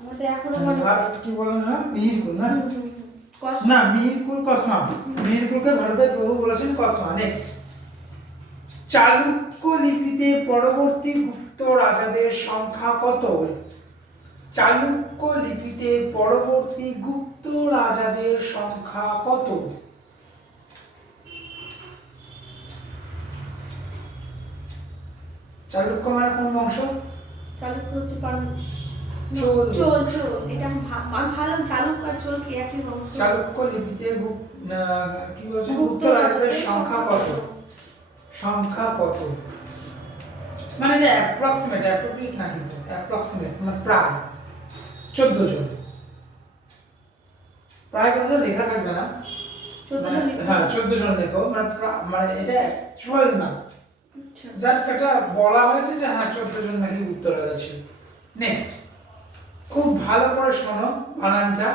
আমাদের এখনো মনে লাস্ট কি বলেন না মিহিরকুল না কষ্ট না মিহিরকুল কসমা মিহিরকুলকে ভারতের প্রভু বলেছেন কসমা নেক্সট চালুক্য লিপিতে পরবর্তী গুপ্ত রাজাদের সংখ্যা কত চালুক্য লিপিতে পরবর্তী গুপ্ত রাজাদের সংখ্যা কত চালুক্য মানে কোন বংশ চালুক্য হচ্ছে চোল চোল চোল এটা আমি ভালো চালুক্য আর চোল কি একই বংশ চালুক্য লিপিতে কি বলছে গুপ্ত রাজাদের সংখ্যা কত সংখ্যা কত মানে এটা অ্যাপ্রক্সিমেট অ্যাপ্রোপ্রিয়েট না কিন্তু অ্যাপ্রক্সিমেট মানে প্রায় 14 জন প্রায় কথাটা লেখা থাকবে না 14 জন হ্যাঁ 14 জন লেখো মানে এটা অ্যাকচুয়াল না জাস্ট একটা বলা হয়েছে যে হ্যাঁ 14 জন নাকি উত্তর রাজা ছিল নেক্সট খুব ভালো করে শোনো বানানটা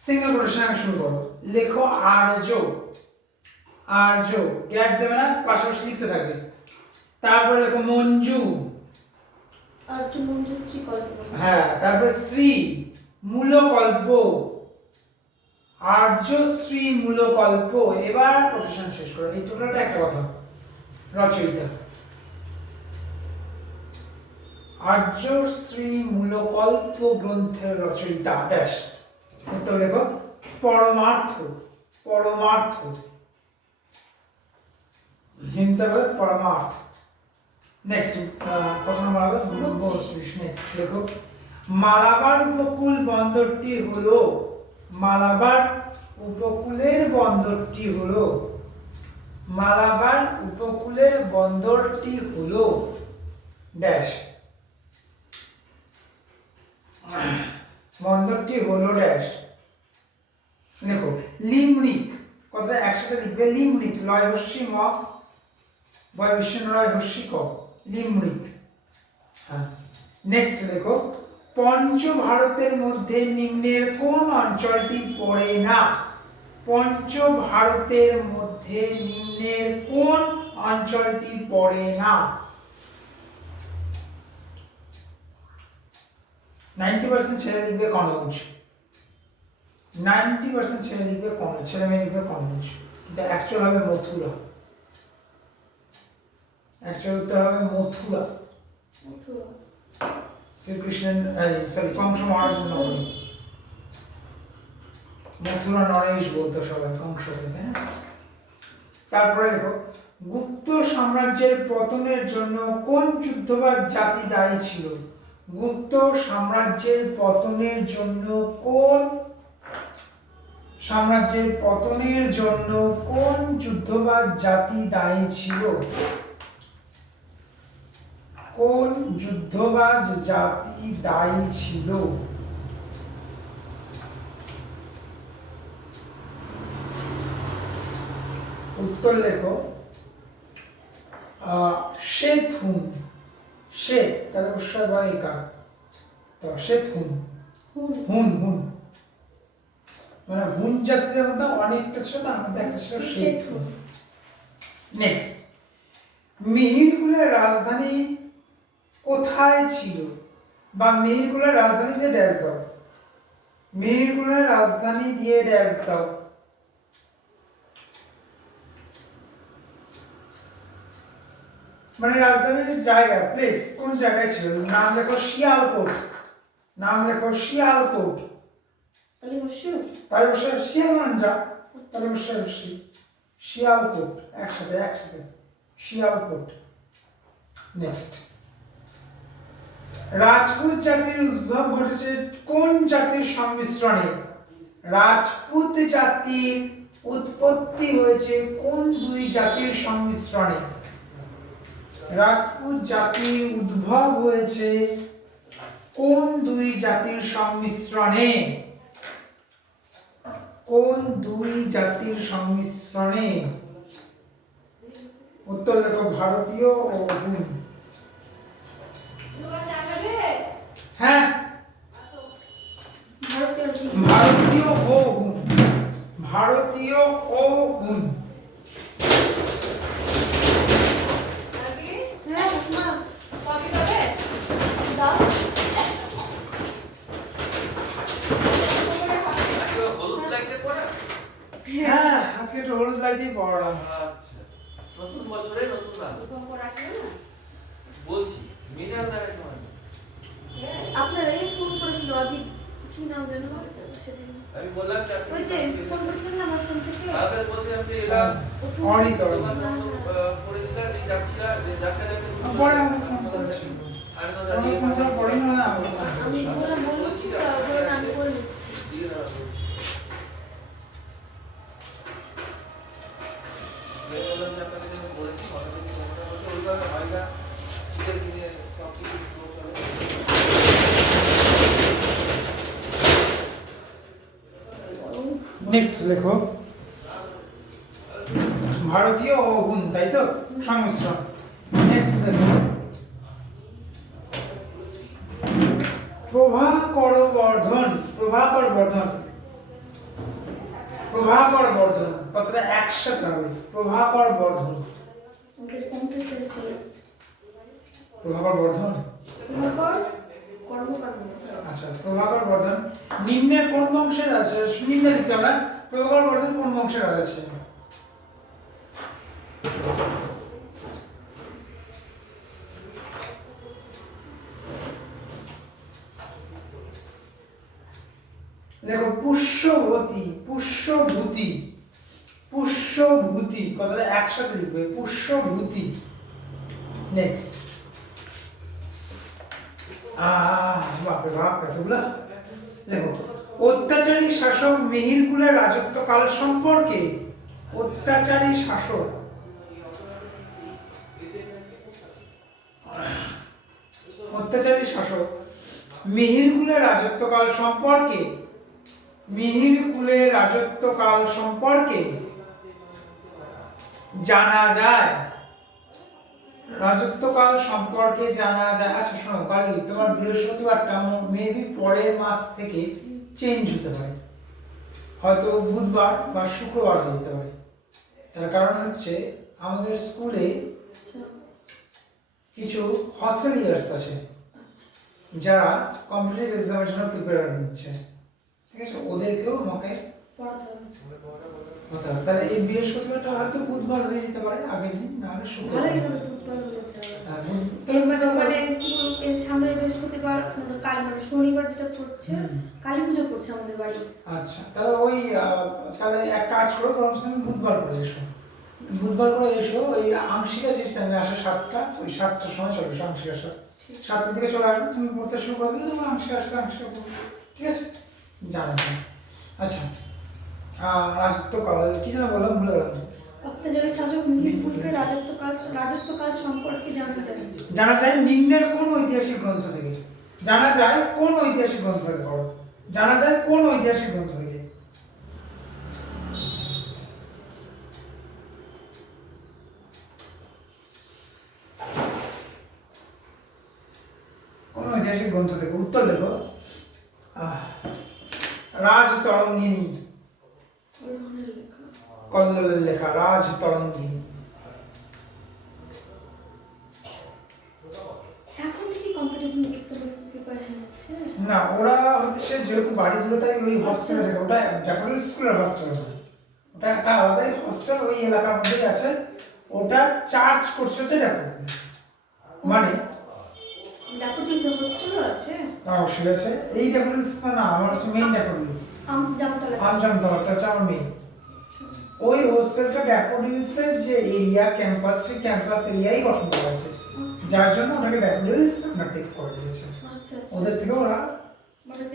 সিঙ্গেল কোটেশন শুরু করো লেখো আর্য আর্য গ্যাপ দেবে না পাশাপাশি লিখতে থাকবে তারপরে লেখো মঞ্জু আর্য মঞ্জুশ্রী কল্প হ্যাঁ তারপরে শ্রী মূলকল্প আর্যশ্রী মূলকল্প এবার কোটেশন শেষ করো এই টোটালটা একটা কথা রচয়িতা আর্যশ্রী মূলকল্প গ্রন্থের রচয়িতা ড্যাশ উত্তর লেখো পরমার্থ পরমার্থ হিন্দি বলে পরমার্থ নেক্সট কত নম্বর হবে 32 নেক্সট লেখো মালাবার উপকূল বন্দরটি হলো মালাবার উপকূলের বন্দরটি হলো মালাবার উপকূলের বন্দরটি হলো ড্যাশ বন্দরটি হলো ড্যাশ দেখো লিমরিক কথা একসাথে লিখবে লিমরিক লয় হস্যি ম বয় বিষ্ণু রয় হস্যি ক লিমরিক হ্যাঁ নেক্সট দেখো পঞ্চ ভারতের মধ্যে নিম্নের কোন অঞ্চলটি পড়ে না পঞ্চ ভারতের মধ্যে নিম্নের কোন অঞ্চলটি পড়ে না 90% ছেলে লিখবে কনৌজ 90% ছেলে লিখবে কনৌজ ছেলে মেয়ে লিখবে কনৌজ কিন্তু অ্যাকচুয়াল হবে মথুরা অ্যাকচুয়াল উত্তর হবে মথুরা মথুরা শ্রীকৃষ্ণের সরি কংস মহারাজের নগরী মথুরা নরেশ বলতো সবাই কংস থেকে হ্যাঁ তারপরে দেখো গুপ্ত সাম্রাজ্যের পতনের জন্য কোন যুদ্ধবাজ জাতি দায়ী ছিল গুপ্ত সাম্রাজ্যের পতনের জন্য কোন সাম্রাজ্যের পতনের জন্য কোন যুদ্ধবাজ জাতি দায়ী ছিল কোন যুদ্ধবাজ জাতি দায়ী ছিল উত্তর লেখো শেথুন শেথ তাহলে অবশ্যই বা একা তো শেথুন হুন হুন মানে হুন জাতিদের মধ্যে অনেকটা ছিল তার মধ্যে একটা ছিল শেথুন নেক্সট মিহিরকুলের রাজধানী কোথায় ছিল বা মিহিরকুলের রাজধানী দিয়ে ড্যাশ দাও মিহিরকুলের রাজধানী দিয়ে ড্যাশ দাও মানে রাজধানীর জায়গা প্লেস কোন জায়গায় ছিল নাম লেখো শিয়ালকোট নাম লেখো শিয়ালকোট তাহলে অবশ্যই তাই অবশ্যই শিয়াল মানে যা তাহলে অবশ্যই শিয়ালকোট একসাথে একসাথে শিয়ালকোট নেক্সট রাজপুত জাতির উদ্ভব ঘটেছে কোন জাতির সংমিশ্রণে রাজপুত জাতির উৎপত্তি হয়েছে কোন দুই জাতির সংমিশ্রণে রাজপুত জাতির উদ্ভব হয়েছে কোন দুই জাতির সংমিশ্রণে কোন দুই জাতির সংমিশ্রণে উত্তর লেখো ভারতীয় ও হুন হ্যাঁ ভারতীয় ও হুন ভারতীয় ও হুন হ্যাঁ আজকে একটু হলুদ লাইটেই পড়ালাম। আচ্ছা, নতুন বছরে নতুন আলো দীপঙ্কর আসবে না? বলছি, মিনাল নামে তোমার আপনার এই ফোন করেছিল অজিত, কি নাম যেন সেদিন? আমি বললাম যে ওই যে ফোন করেছিলেন না আমার ফোন থেকে? তাহলে বলছিলাম যে এরা ও ফোন- অরিত অরিত। তোমার মতো করে দিলা যে যাচ্ছিলা যে ডাক্তারকে পরে আমাকে ফোন করেছিল। সাড়ে নটা আমাকে দিয়ে ফোন করার পরেই মনে হয় আমাকে ফোন আমি করেছিল। বললাম বলবো কি তারপরে আমি বলে দিচ্ছি। দিয়ে দাও বললাম যে আপনাকে যেন বলেছি কথাটা কি মনে করছে ওইভাবে হয় না ঠিক আছে সব কিছু slow করে। নেক্সট লেখো ভারতীয় ও হুন, তাই তো সংমিশ্রণ। নেক্সট লেখো প্রভাকর বর্ধন। প্রভাকর বর্ধন, প্রভাকর বর্ধন কথাটা একসাথে হবে। প্রভাকর বর্ধন, অঙ্কের সেরে ছিল প্রভাকর বর্ধন। দীপঙ্কর কর্মকাণ্ড। আচ্ছা প্রভাকর বর্ধন নিম্নের কোন বংশের আছে? নিম্নে লিখতে আমরা প্রভাকর বর্ধন কোন বংশের আছে? দেখো পুষ্যভূতি, পুষ্যভূতি, পুষ্যভূতি কথাটা একসাথে লিখবে, পুষ্যভূতি। নেক্সট বাপরে বাপ এতগুলা। দেখো অত্যাচারী শাসক মিহিরকুলের রাজত্বকাল সম্পর্কে। অত্যাচারী শাসক, অত্যাচারী শাসক মিহিরকুলের রাজত্বকাল সম্পর্কে। মিহিরকুলের রাজত্বকাল সম্পর্কে জানা যায়। রাজত্বকাল সম্পর্কে জানা যায়। আচ্ছা শোনো কালি তোমার বৃহস্পতিবারটা মেবি পরের মাস থেকে চেঞ্জ হতে পারে, হয়তো বুধবার বা শুক্রবার হয়ে যেতে পারে। তার কারণ হচ্ছে আমাদের স্কুলে কিছু হস্টেলিয়ার্স আছে যারা কম্পিটিটিভ এক্সামের জন্য প্রিপেয়ার নিচ্ছে, ঠিক আছে? ওদেরকেও আমাকে পড়াতে হবে। হতে হবে। তাহলে এই বৃহস্পতিবারটা হয়তো বুধবার হয়ে যেতে পারে আগের দিন, না হলে শুক্রবার। ভালোই হবে, বুধবার বলেছে। হ্যাঁ, মানে কি বলবো, এর সামনে বৃহস্পতিবার কাল মানে শনিবার যেটা পড়ছে, কালী পুজো পড়ছে আমাদের বাড়ি। আচ্ছা তাহলে ওই তাহলে এক কাজ করো, বরং তুমি বুধবার করে এসো। বুধবার করে এসো, ওই আংশিকা যে টাইমে আসে 7টা, ওই 7টার সময় চলে এসো। আংশিকা 7টার দিকে চলে আসবে, তুমি পড়তে শুরু করে দিলে তোমার আংশিকা আসলে আংশিকা পড়বে, ঠিক আছে? জানা যায়। আচ্ছা রাজত্বকাল কি যেন বললাম, ভুলে গেলাম। অত্যাচারী শাসক মিহিরকুলকে রাজত্বকাল সম্পর্কে জানা যায়। জানা যায় নিম্নের কোন ঐতিহাসিক গ্রন্থ থেকে? জানা যায় কোন ঐতিহাসিক গ্রন্থ থেকে? পড়ো, জানা যায় কোন ঐতিহাসিক গ্রন্থ থেকে? কোন ঐতিহাসিক গ্রন্থ থেকে? উত্তর লেখো। রাজতরঙ্গিনী, কল্লোলের লেখা রাজতরঙ্গিনী। এখন কি কম্পিটিটিভ এক্সামের প্রিপারেশন হচ্ছে? না ওরা হচ্ছে যেহেতু বাড়ি দূরে, তাই ওই হস্টেলে থাকে। ওটা ড্যাফোডিল স্কুলের হস্টেল না, ওটা একটা আলাদাই হস্টেল, ওই এলাকার মধ্যেই আছে। ওটা চার্জ করছে হচ্ছে ড্যাফোডিল, মানে ড্যাফোডিলস হোস্টেলও আছে? অবশ্যই আছে। এই ড্যাফোডিলস না, আমার হচ্ছে মেইন ড্যাফোডিলস, জামতলা। আমজামতলাটা হচ্ছে আমার মেইন। ওই হোস্টেলটা ড্যাফোডিলসের যে এরিয়া ক্যাম্পাস, সেই ক্যাম্পাস এরিয়াই গঠন করা আছে, যার জন্য ওটাকে ড্যাফোডিলস আন্ডারটেক করে দিয়েছে। আচ্ছা ওদের থেকে ওরা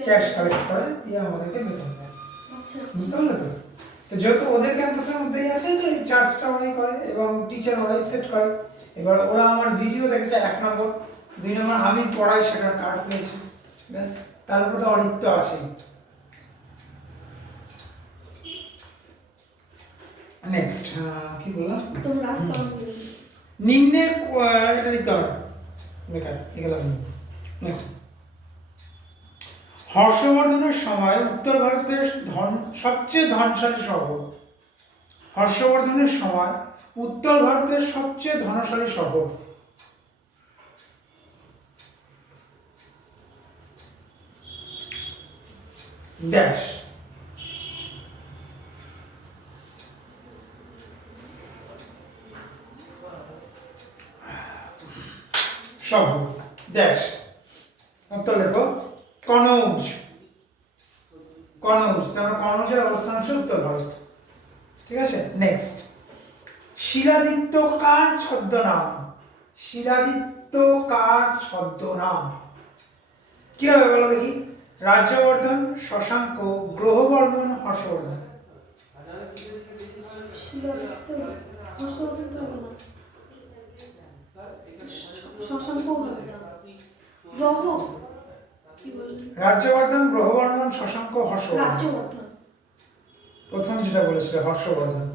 ক্যাশ কালেক্ট করে দিয়ে আমাদেরকে বেতন দেয়, আচ্ছা বুঝতে পারলে তো? তো যেহেতু ওদের ক্যাম্পাসের মধ্যেই আছে, তো এই চার্জটা ওরাই করে এবং টিচার ওরাই সেট করে। এবার ওরা আমার ভিডিও দেখেছে 1 নম্বর, 2 নম্বর আমি পড়াই সেখানে কার্ড পেয়েছি, ব্যাস। তারপরে তো অরিত্য আছেই। নেক্সট কি বললাম? তোমরা রাস্তা নিম্নের এটা লিখতে হবে, বেকার এগুলাম দেখো। হর্ষবর্ধনের সময় উত্তর ভারতের সবচেয়ে ধনশালী শহর। হর্ষবর্ধনের সময় উত্তর ভারতের সবচেয়ে ধনশালী শহর। ড্যাশ কনৌজ, তারপর কনৌজের অবস্থান হচ্ছে উত্তর ভারত। ঠিক আছে, নেক্সট। শিলাদিত্য কার ছদ্মনাম? শিলাদিত্য কার ছদ্মনাম? কি হবে বলো দেখি? রাজ্যবর্ধন, শশাঙ্ক, গ্রহবর্মন, হর্ষবর্ধন। শিলাদিত্য হর্ষবর্ধন তো হবে না, শশাঙ্ক হবে না, গ্রহ কি বললেন? রাজ্যবর্ধন, গ্রহবর্মন, শশাঙ্ক, হর্ষবর্ধন। রাজ্যবর্ধন। প্রথম যেটা বলেছিল হর্ষবর্ধন।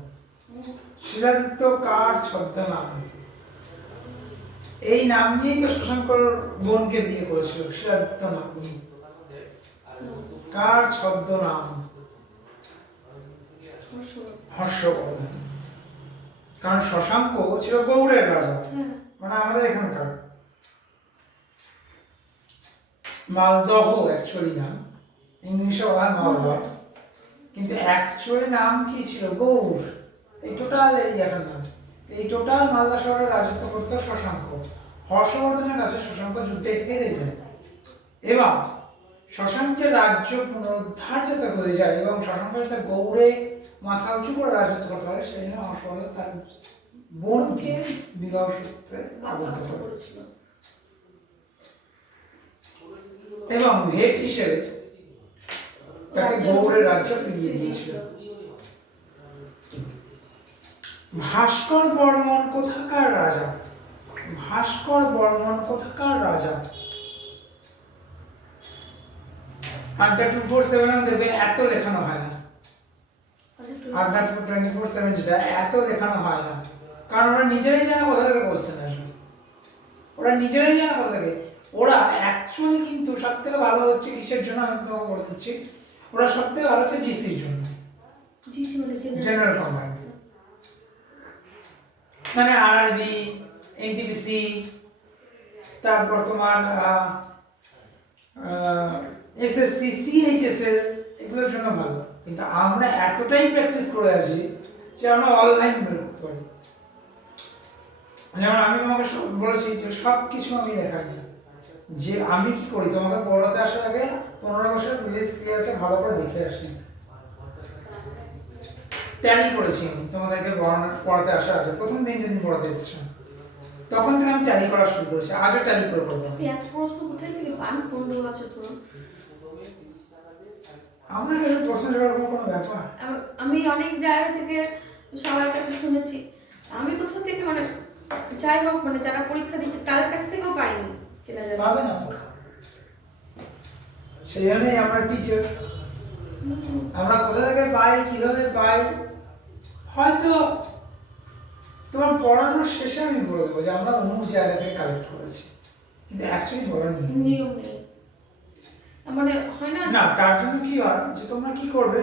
শিলাদিত্য কার ছদ্মনাম? এই নাম নিয়েই তো শশাঙ্কর বোনকে বিয়ে করেছিল, শিলাদিত্য নাম নিয়ে। কার ছদ্মনাম? হর্ষবর্ধন। কারণ শশাঙ্ক ছিল গৌড়ের রাজা, মানে আমাদের এখানকার মালদহ অ্যাকচুয়ালি নাম, ইংলিশে বলা হয় মালদহ, কিন্তু অ্যাকচুয়ালি নাম কি ছিল? গৌড়। এই টোটাল এরিয়াটার নাম, এই টোটাল মালদা শহরে রাজত্ব করত শশাঙ্ক। হর্ষবর্ধনের কাছে শশাঙ্ক যুদ্ধে হেরে যায় এবং শশাঙ্কের রাজ্য পুনরুদ্ধার যাতে হয়ে যায় এবং শশাঙ্ক যাতে গৌড়ে মাথা উঁচু করে রাজত্ব করতে পারে, সেই জন্য হর্ষবর্ধন তার বোনকে বিবাহ সূত্রে আবদ্ধ করেছিল এবং ভেট হিসেবে তাকে গৌড়ের রাজ্য ফিরিয়ে দিয়েছিল। ভাস্কর বর্মন কোথাকার রাজা? ভাস্কর বর্মন কোথাকার রাজা? আড্ডা 247 দেখবে এত লেখানো হয় না, আড্ডা 24/7 যেটা এত লেখানো হয় না, কারণ ওরা নিজেরাই জানে কোথা থেকে কোশ্চেন আসবে, ওরা নিজেরাই জানে কোথা থেকে। ওরা অ্যাকচুয়ালি কিন্তু সব থেকে ভালো হচ্ছে কিসের জন্য আমি তোমাকে বলে দিচ্ছি, ওরা সব থেকে ভালো হচ্ছে জিসির জন্য, জিসি মানে জেনারেল কম্বাইন্ড, মানে আরআরবি, এনটিপিসি, তারপর তোমার এসএসসি, সিএইচএস এর এগুলোর জন্য ভালো। কিন্তু আমরা এতটাই প্র্যাকটিস করে আছি যে আমরা অনলাইন বের করতে পারি। যেমন আমি তোমাকে বলেছি যে সব কিছু আমি দেখাই না, যে আমি কি করি তোমাকে পড়াতে আসার আগে 15 বছর প্রিভিয়াস ইয়ারকে ভালো করে দেখে আসি। ট্যালি করেছি আমি তোমাদেরকে পড়াতে আসার আগে, প্রথম দিন যেদিন পড়াতে এসেছিলাম তখন থেকে আমি ট্যালি করা শুরু করেছি, আজও ট্যালি করে করবো। এত প্রশ্ন কোথায় থেকে পান? 15 বছর ধরে আমরা কিছু প্রশ্ন জোগাড় করার কোনো ব্যাপার। আমি অনেক জায়গা থেকে সবার কাছে শুনেছি, আমি কোথা থেকে মানে যাই হোক মানে যারা পরীক্ষা দিচ্ছে তাদের কাছ থেকেও পাইনি, চেনা যাবে পাবে না তো, সেই জন্যই আমরা টিচার। আমরা কোথা থেকে পাই, কিভাবে পাই, হয়তো তোমার পড়ানোর শেষে আমি বলে দেবো যে আমরা অমুক জায়গা থেকে কালেক্ট করেছি, কিন্তু অ্যাকচুয়ালি পড়ার নিয়ম নেই, মানে হয় না। না, তার জন্য কি হয় যে তোমরা কি করবে,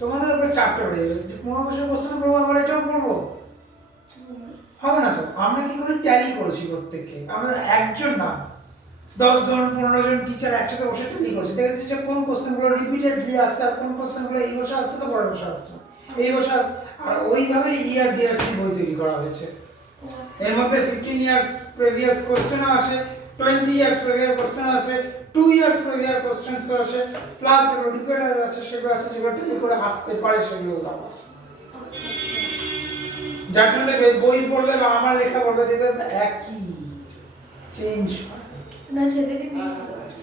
তোমাদের উপর চাপটা বেড়ে যাবে যে 15 বছর প্রশ্ন পড়বো আবার এটাও পড়বো, হবে না তো। আমরা কি করে ট্যালি করেছি প্রত্যেককে, আমরা একজন না 10 জন 15 জন টিচার একসাথে বসে ট্যালি করেছি, দেখেছি যে কোন কোশ্চেনগুলো রিপিটেডলি আসছে আর কোন কোশ্চেনগুলো এই বছর আসছে তো পরের বছর আসছে, এই বছর আর ওইভাবে ইয়ার ডিআরসি বই তৈরি করা হয়েছে। এর মধ্যে 15 ইয়ার্স প্রিভিয়াস কোশ্চেনও আসে, 20 ইয়ার্স প্রিভিয়াস কোশ্চেন আসে, 2 ইয়ার্স প্রিভিয়াস কোশ্চেনস আসে, প্লাস যেগুলো রিপিটার আছে সেগুলো আছে, যেগুলো ট্যালি করে আসতে পারে সেগুলো দেওয়া আছে। যার জন্য বই পড়লে বা আমার লেখা পড়বে দেখবে একই চেঞ্জ হয় না। সেদিকে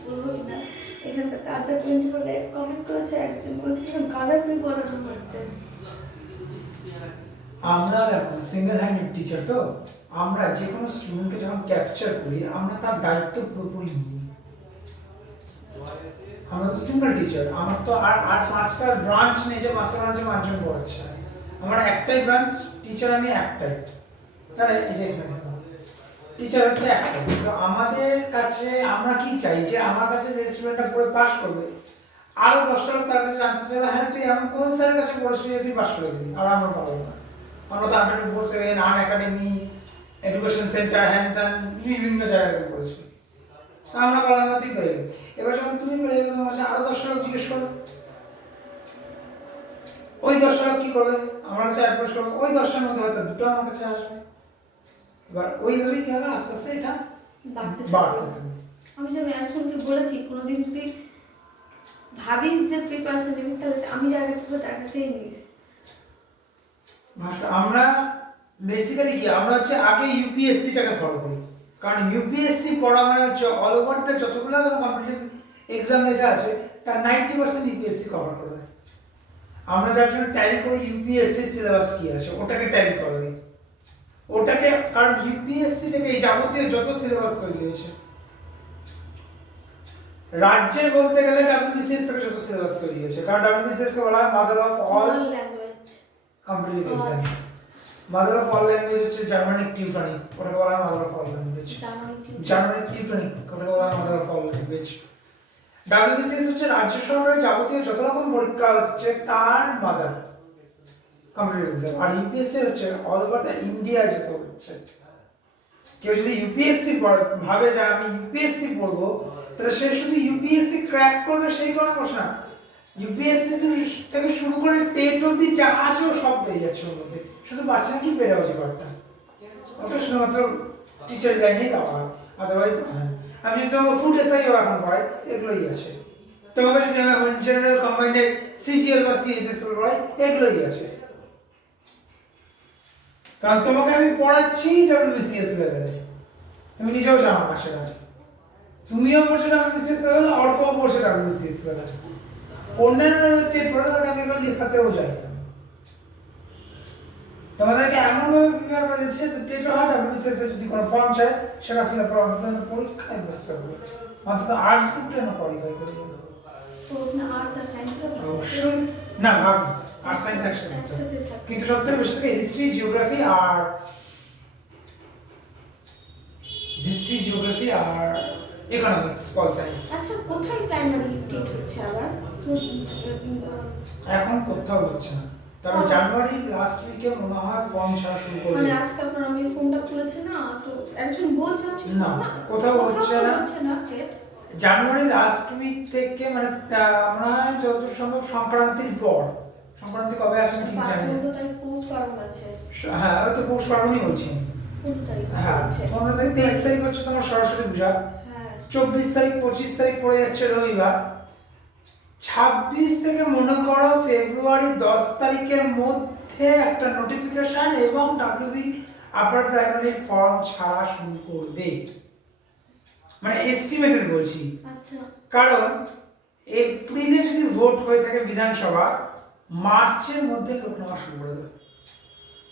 বলবো কিনা, এখানকার আড্ডা 20 বলে কমেন্ট করেছে একজন, বলছে গাঁদা করে পড়ানো হচ্ছে। আমরা দেখো সিঙ্গেল হ্যান্ডেড টিচার, তো আমরা যে কোনো স্টুডেন্টকে যখন ক্যাপচার করি আমরা তার দায়িত্ব পুরোপুরি নিই। আমরা তো সিঙ্গেল টিচার, আমার তো আর 5টা ব্রাঞ্চ নেই যে 5টা ব্রাঞ্চে 5 জন পড়াচ্ছে, আমার একটাই ব্রাঞ্চ, টিচার আমি একটাই, তাহলে এই যে টিচার হচ্ছে একটাই। তো আমাদের কাছে আমরা কি চাই যে আমার কাছে যে স্টুডেন্টটা পড়ে পাস করবে আরো 10টা লোক তার কাছে জানতে চাইবে, হ্যাঁ তুই এমন কোন স্যারের কাছে পড়েছিস তুই পাস করে দিবি, আর আমরা পারবো না। আমরা তো আড্ডা 247, আন একাডেমি, এডুকেশন সেন্টার, হ্যান ত্যান বিভিন্ন জায়গায় থেকে পড়েছি, আমরা পারলাম না, তুই পেয়ে যাবি। এবার যখন তুমি পেয়ে যাবে তোমার কাছে আরো 10টা লোক জিজ্ঞেস করবে, ওই 10টা লোক কি করবে, আমার কাছে অ্যাপ্রোচ করবে, ওই 10টার মধ্যে হয়তো 2টো আমার কাছে আসবে। এবার ওইভাবেই কি হবে, আস্তে আস্তে এটা বাড়তে থাকবে। আমি যেন একজনকে বলেছি কোনোদিন যদি ভাবিস যে প্রিপারেশন নিবি তাহলে আমি যার কাছে করবো তার কাছেই নিস। মাস্টার আমরা বেসিক্যালি কি আমরা হচ্ছে আগে ইউপিএসসিটাকে ফলো করি, কারণ ইউপিএসসি পড়া মানে হচ্ছে অল ওভার দ্য যতগুলো কম্পিটিটিভ এক্সাম লেখা আছে তার 90% ইউপিএসসি কভার করে দেয়। আমরা যার জন্য ট্যালি করি ইউপিএসসি সিলেবাস কি আছে ওটাকে ট্যালি করবে, ওটাকে, কারণ ইউপিএসসি থেকে এই যাবতীয় যত সিলেবাস তৈরি হয়েছে, রাজ্যের বলতে গেলে ডাব্লিউবিসিএস থেকে যত সিলেবাস তৈরি হয়েছে, কারণ ডাব্লিউবিসিএস কে বলা হয় mother of all language. Competitive exams. Mother of all language হচ্ছে জার্মানিক টিউটনিক, ওটাকে বলা হয় mother of all language. Germanic Teutonic ওটাকে বলা হয় mother of all language. WBCS হচ্ছে রাজ্য সরকারের যাবতীয় যত রকম পরীক্ষা হচ্ছে তার মাদার কম্পিটিটিভ এক্সাম। আর ইউপিএসসি হচ্ছে অল ওভার দ্য ইন্ডিয়া যত হচ্ছে। কেউ যদি ইউপিএসসি ভাবে যে আমি ইউপিএসসি পড়বো, তাহলে সে শুধু ইউপিএসসি ক্র্যাক করবে সেই কোনো প্রশ্ন না, ইউপিএসসি থেকে শুরু করে টেট অবধি যা আছে ও সব পেয়ে যাচ্ছে ওর মধ্যে, শুধু বাচ্চা কি পেরে হচ্ছে পারটা, ওটা শুধুমাত্র টিচার লাইনেই দেওয়া হয়, আদারওয়াইজ আমি যদি আমার ফুড এসআইও এখন পড়াই এগুলোই আছে, তবে যদি আমি এখন জেনারেল কম্বাইন্ডেড সিজিএল বা সিএইচএস পড়াই এগুলোই আছে, কারণ তোমাকে আমি পড়াচ্ছি ডাব্লিউবিসিএস লেভেলে, তুমি নিজেও জানো না সেটা, তুমিও পড়ছো ডাব্লিউবিসিএস লেভেলে, অর্কও পড়ছে ডাব্লিউবিসিএস লেভেলে, অন্যান্য টেট পড়ে তাহলে আমি এগুলো লেখাতেও যাই না। তোমাদেরকে এমনভাবে প্রিপেয়ার করে দিচ্ছে টেটও হয়, ডাব্লিউবিসিএস এর যদি কোনো ফর্ম চায় সেটা ফিল আপ করে অন্তত পরীক্ষায় বসতে হবে, অন্তত আর্টস গ্রুপটা না কোয়ালিফাই করে যাবে। তো না আর্টস আর সায়েন্স অবশ্যই না, ভাবি আর্টস সায়েন্স একসাথে থাকতে হবে। কিন্তু সবথেকে বেশি থাকে হিস্ট্রি জিওগ্রাফি আর ইকোনমিক্স, পল সায়েন্স। আচ্ছা কোথায় প্রাইমারি টেট হচ্ছে আবার? এখন কোথাও হচ্ছে না, তবে জানুয়ারি লাস্ট উইকে মনে হয় ফর্ম ছাড়া শুরু করবে। মানে আজকে আপনার আমি ফোনটা খুলেছি না, তো একজন বলছে না, কোথাও হচ্ছে না টেট। জানুয়ারি লাস্ট উইক থেকে, মানে আমরা যতদূর সম্ভব সংক্রান্তির পর, সংক্রান্তি কবে আসবে ঠিক জানি না। 15 তারিখ পৌষ পার্বণ আছে। হ্যাঁ ওই তো পৌষ পার্বণই বলছি। 15 তারিখ হ্যাঁ আছে। 15 তারিখ, 23 তারিখ হচ্ছে তোমার সরস্বতী পূজা, হ্যাঁ 24 তারিখ 25 তারিখ পড়ে যাচ্ছে রবিবার, 26 থেকে মনে করো ফেব্রুয়ারি 10 তারিখের মধ্যে একটা নোটিফিকেশন এবং ডাব্লিউবি আপার প্রাইমারি ফর্ম ছাড়া শুরু করবে, মানে এস্টিমেটেড বলছি। আচ্ছা কারণ এপ্রিলে যদি ভোট হয়ে থাকে বিধানসভা, মার্চের মধ্যে লোক নেওয়া শুরু করে দেবে,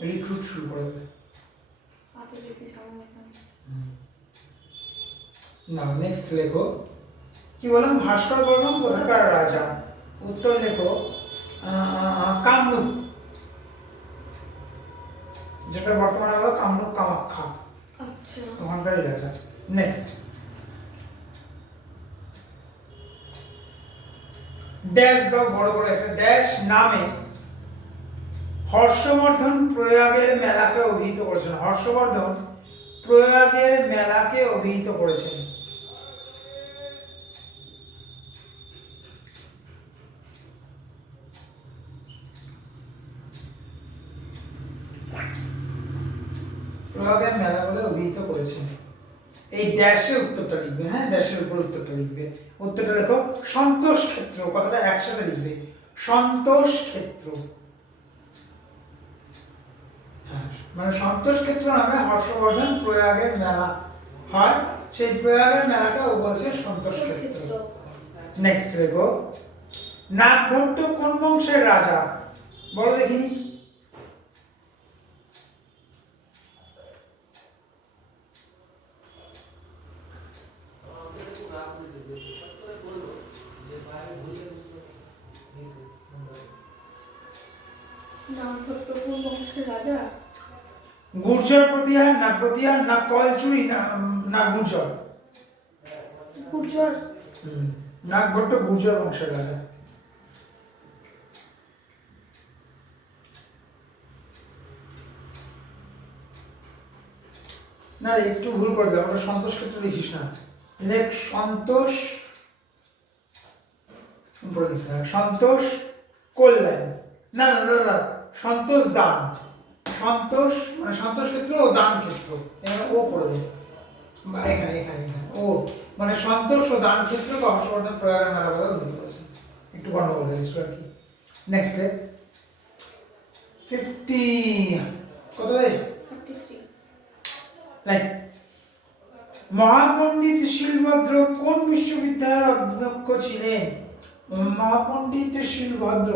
রিক্রুট শুরু করে দেবে। আগে বেশি সময় হবে না, নেক্সট লেখো কি বললাম, ভাস্কর বর্মন কোথাকার রাজা? উত্তর লেখো কামরূপ, যেটা বর্তমানে হলো কামরূপ কামাখ্যা, আচ্ছা ওখানকারই রাজা। নেক্সট, ড্যাশ দাও বড় করে একটা ড্যাশ নামে হর্ষবর্ধন প্রয়াগের মেলাকে অভিহিত করেছেন। হর্ষবর্ধন প্রয়াগের মেলাকে অভিহিত করেছেন। প্রয়াগের মেলা বলে অভিহিত করেছেন। এই ড্যাশে উত্তরটা লিখবে, হ্যাঁ ড্যাশের উপর উত্তরটা লিখবে। উত্তরটা লেখো সন্তোষ ক্ষেত্র, কথাটা একসাথে লিখবে, সন্তোষ ক্ষেত্র। হ্যাঁ মানে সন্তোষ ক্ষেত্র নামে হর্ষবর্ধন প্রয়াগের মেলা হয়, সেই প্রয়াগের মেলাকে ও বলছে সন্তোষ ক্ষেত্র। নেক্সট লেখো নাগভট্ট কোন বংশের রাজা? বলো দেখিনি। নাগভট্ট কোন বংশের রাজা? গুর্জর প্রতিহার না কলচুরি না গুর্জর? গুর্জর। নাগভট্ট গুর্জর বংশের রাজা। না একটু ভুল করে দাও, ওটা সন্তোষ ক্ষেত্র লিখিস না, লেখ সন্তোষ, সন্তোষ কল্যাণ, না না না না সন্তোষ দান, সন্তোষ মানে সন্তোষ ক্ষেত্র ও দান ক্ষেত্র, এখানে ও করে দেবে, এখানে এখানে এখানে ও মানে সন্তোষ ও দান ক্ষেত্র বা হর্ষবর্ধন প্রয়াগের মেলা বলে উল্লেখ করেছে। একটু গন্ডগোল হয়ে গেছিল আর কি। নেক্সট 50 কত রে 43 লাইক মহাপণ্ডিত শিলভদ্র কোন বিশ্ববিদ্যালয়ের অধ্যক্ষ ছিলেন? মহাপণ্ডিত শিলভদ্র,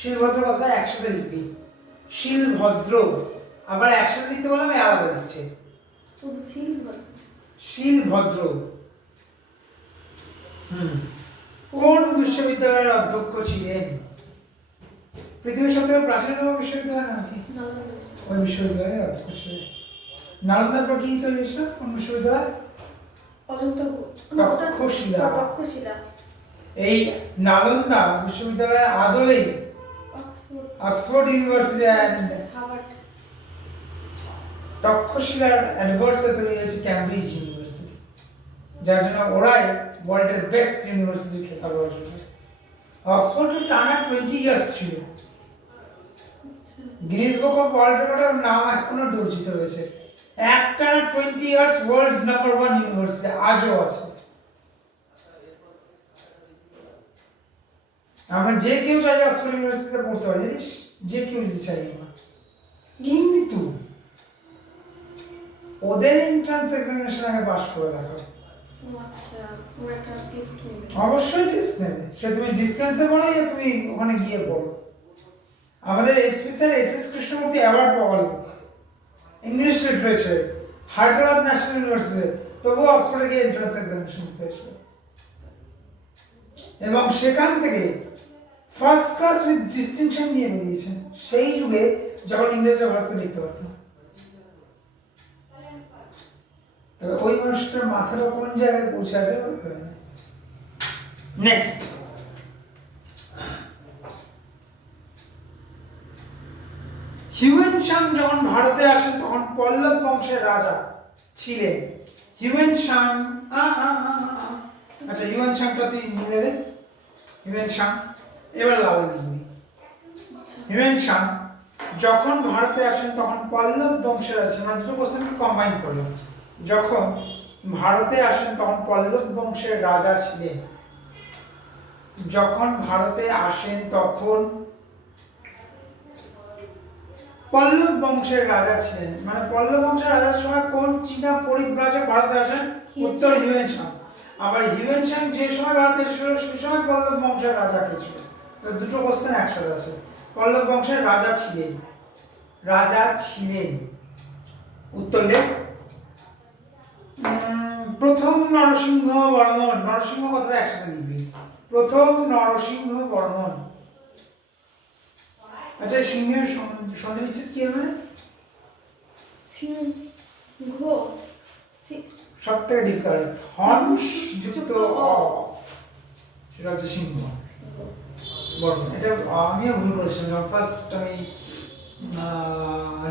শিলভদ্র কথা একসাথে লিখবি, শিলভদ্র, আবার একসাথে লিখতে বললাম আলাদা লিখছে, ও সিলভার শিলভদ্র। কোন বিশ্ববিদ্যালয়ের অধ্যক্ষ ছিলেন? পৃথিবীর সবথেকে প্রাচীনতম বিশ্ববিদ্যালয় নাম কি? নালন্দা ওই বিশ্ববিদ্যালয়ের অধ্যক্ষ ছিলেন। নালন্দার পর কি তৈরি হয়েছিল? কোন বিশ্ববিদ্যালয়? অজন্তা তক্ষশিলা। তক্ষশিলা এই নালন্দা বিশ্ববিদ্যালয়ের আদলেই Oxford Oxford University and Harvard তক্ষশিলার অ্যাডভার্সারি তৈরি হয়েছে ক্যামব্রিজ ইউনিভার্সিটি, যার জন্য ওরাই ওয়ার্ল্ডের বেস্ট ইউনিভার্সিটি খেতাব অর্জন করে। অক্সফোর্ডের টানা 20 ইয়ার্স ছিল। গিনেস বুক অফ ওয়ার্ল্ড রেকর্ডের নাম এখনো দর্জিত রয়েছে। একটানা 20 ইয়ার্স ওয়ার্ল্ডস নাম্বার 1 ইউনিভার্সিটি আজও আছে। আমরা যে কেউ চাই অক্সফোর্ড ইউনিভার্সিটিতে পড়তে পারি, জানিস, যে কেউ যদি চাই আমরা। কিন্তু ওদের এন্ট্রান্স এক্সামিনেশন আগে পাস করে দেখো। আচ্ছা ওর একটা টেস্ট নেবে অবশ্যই টেস্ট নেবে, সে তুমি ডিস্টেন্সে পড়ো ইয়া তুমি ওখানে গিয়ে পড়ো। আমাদের স্পেশাল এসএস কৃষ্ণমূর্তি অ্যাওয়ার্ড পাওয়া লোক English literature Hyderabad national university, তবুও অক্সফোর্ডে গিয়ে এন্ট্রান্স এক্সামিনেশন দিতে এসেছিল এবং সেখান থেকে ফার্স্ট ক্লাস উইথ ডিস্টিংশন নিয়ে বেরিয়েছেন। সেই যুগে যখন ইংরেজরা ভারতকে দেখতে পারত না। তবে ওই মানুষটার মাথাটা কোন জায়গায় পৌঁছে আছে নেক্সট হিউয়েন সাং যখন ভারতে আসেন তখন পল্লব বংশের রাজা ছিলেন। হিউয়েন সাং আচ্ছা হিউয়েন সাংটা তুই নিলে রে। হিউয়েন সাং এবার লাল লিখবি। হিউয়েন সাং যখন ভারতে আসেন তখন পল্লব বংশের রাজা ছিলেন। দুটো কোশ্চেনকে কম্বাইন করলাম। যখন ভারতে আসেন তখন পল্লব বংশের রাজা ছিলেন। যখন ভারতে আসেন তখন পল্লব বংশের রাজা ছিলেন। মানে পল্লব বংশের রাজার সময় কোন চীনা পরিব্রাজক ভারতে আসেন? উত্তর হিউয়েন সাং। আবার হিউয়েন সাং যে সময় ভারতে এসেছিল সেই সময় পল্লব বংশের রাজা কে ছিল? তো দুটো কোশ্চেন একসাথে আছে। পল্লব বংশের রাজা ছিলেন, রাজা ছিলেন, উত্তর লেখ। প্রথম নরসিংহ বর্মন, নরসিংহ কথাটা একসাথে লিখবি। প্রথম নরসিংহ বর্মন। আচ্ছা সিংহের সন্ধি বিচ্ছেদ কি হবে? সিংহ সব থেকে ডিফিকাল্ট হংস যুক্ত অ, সেটা হচ্ছে সিংহ বর্মন। এটা আমিও ভুল করেছিলাম যখন ফার্স্ট আমি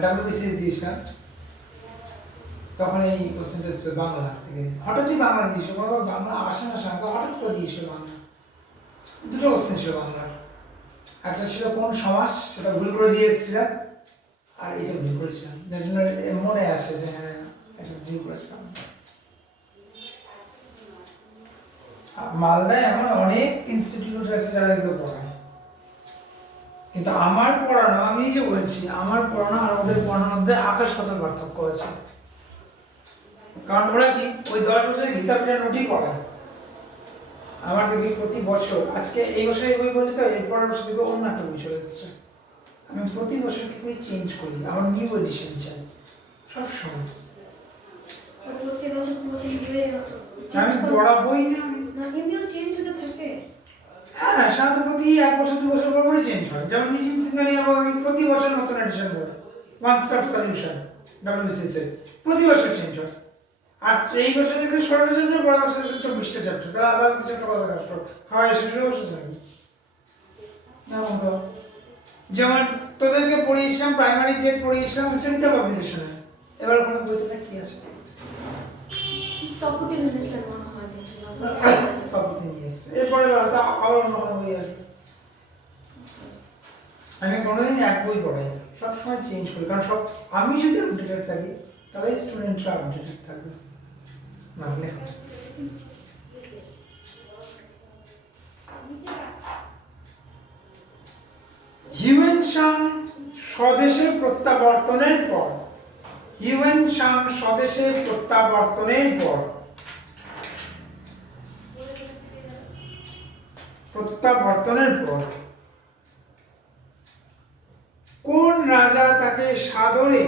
WBCS দিয়েছিলাম, তখন এই কোশ্চেনটা এসেছিল বাংলা থেকে। হঠাৎই বাংলা দিয়েছিল, বাবা বাংলা আসে না সামনে, হঠাৎ করে দিয়েছিল বাংলা। দুটো কোশ্চেন ছিল বাংলার, একটা ছিল কোন সমাস, সেটা ভুল করে দিয়ে এসেছিলাম, আর এটা ভুল করেছিলাম, যার জন্য মনে আসে যে হ্যাঁ এটা ভুল করেছিলাম। মালদায় এমন অনেক ইনস্টিটিউট আছে যারা এগুলো পড়ায়, কিন্তু আমার পড়ানো, আমি যে বলছি আমার পড়ানো আর ওদের পড়ানোর মধ্যে আকাশ পাতাল পার্থক্য আছে। কারণ ওরা কি ওই 10 বছরের হিসাবটা নোটই পড়ায়। আমার দেখবি প্রতি বছর, আজকে এই বছর এই বই বলি তো এরপরের বছর দেখবি অন্য একটা বই চলে এসেছে। আমি প্রতি বছর কি বই চেঞ্জ করি, আমার নিউ এডিশন চাই সব সময়। প্রতি বছর প্রতি বই আমি পড়া বই না, না এমনিও চেঞ্জ হতে থাকে। হ্যাঁ সাধারণত প্রতি 1 বছর 2 বছর পর পরই চেঞ্জ হয়। যেমন নিজিন সিংহানি আমার প্রতি বছর নতুন এডিশন বই, ওয়ান স্টপ সলিউশন WBCS এর প্রতি বছর চেঞ্জ হয়। আর এই বছর দেখলে 16টা চ্যাপ্টার, পরের বছর দেখলে 24টা চ্যাপ্টার, তাহলে আবার কিছু একটা কথা কষ্ট হয় এসে শুরু বসে যাবে। যেমন তোদেরকে পড়িয়েছিলাম প্রাইমারি টেট পড়িয়েছিলাম চরিতা পাবলিকেশনে, এবার ওখানে বইটা কি আছে? তপতি নিয়েছিলেন মনে হয়, তপতি নিয়ে এসছে। এরপরে হয়তো আবার অন্য কোনো বই আসবে। আমি কোনোদিন এক বই পড়াই না, সবসময় চেঞ্জ করি, কারণ সব আমি যদি আপডেটেড থাকি তাহলে স্টুডেন্টরা আপডেটেড থাকবে, না হলে সাং স্বদেশে প্রত্যাবর্তনের পর, হিউয়েন সাং স্বদেশে প্রত্যাবর্তনের পর, প্রত্যাবর্তনের পর কোন রাজা তাকে সাদরে,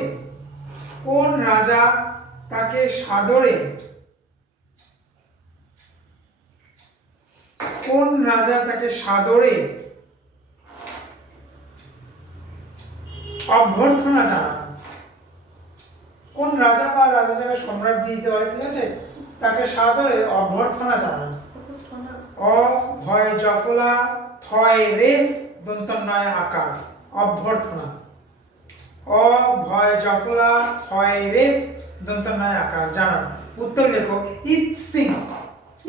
কোন রাজা তাকে সাদরে, কোন রাজা তাকে সাদরে অভ্যর্থনা জানান? কোন রাজা বা রাজা যাকে সম্রাট দিয়ে দিতে পারে, ঠিক আছে, তাকে সাদরে অভ্যর্থনা জানান? অভ্যর্থনা। অ ভয় জফলা, থয় রেফ, দন্তন্বয় আকার, অভ্যর্থনা। অ ভয় জফলা, থয় রেফ, দন্তন্বয় আকার, জানান। উত্তর লেখো। ইত সিং,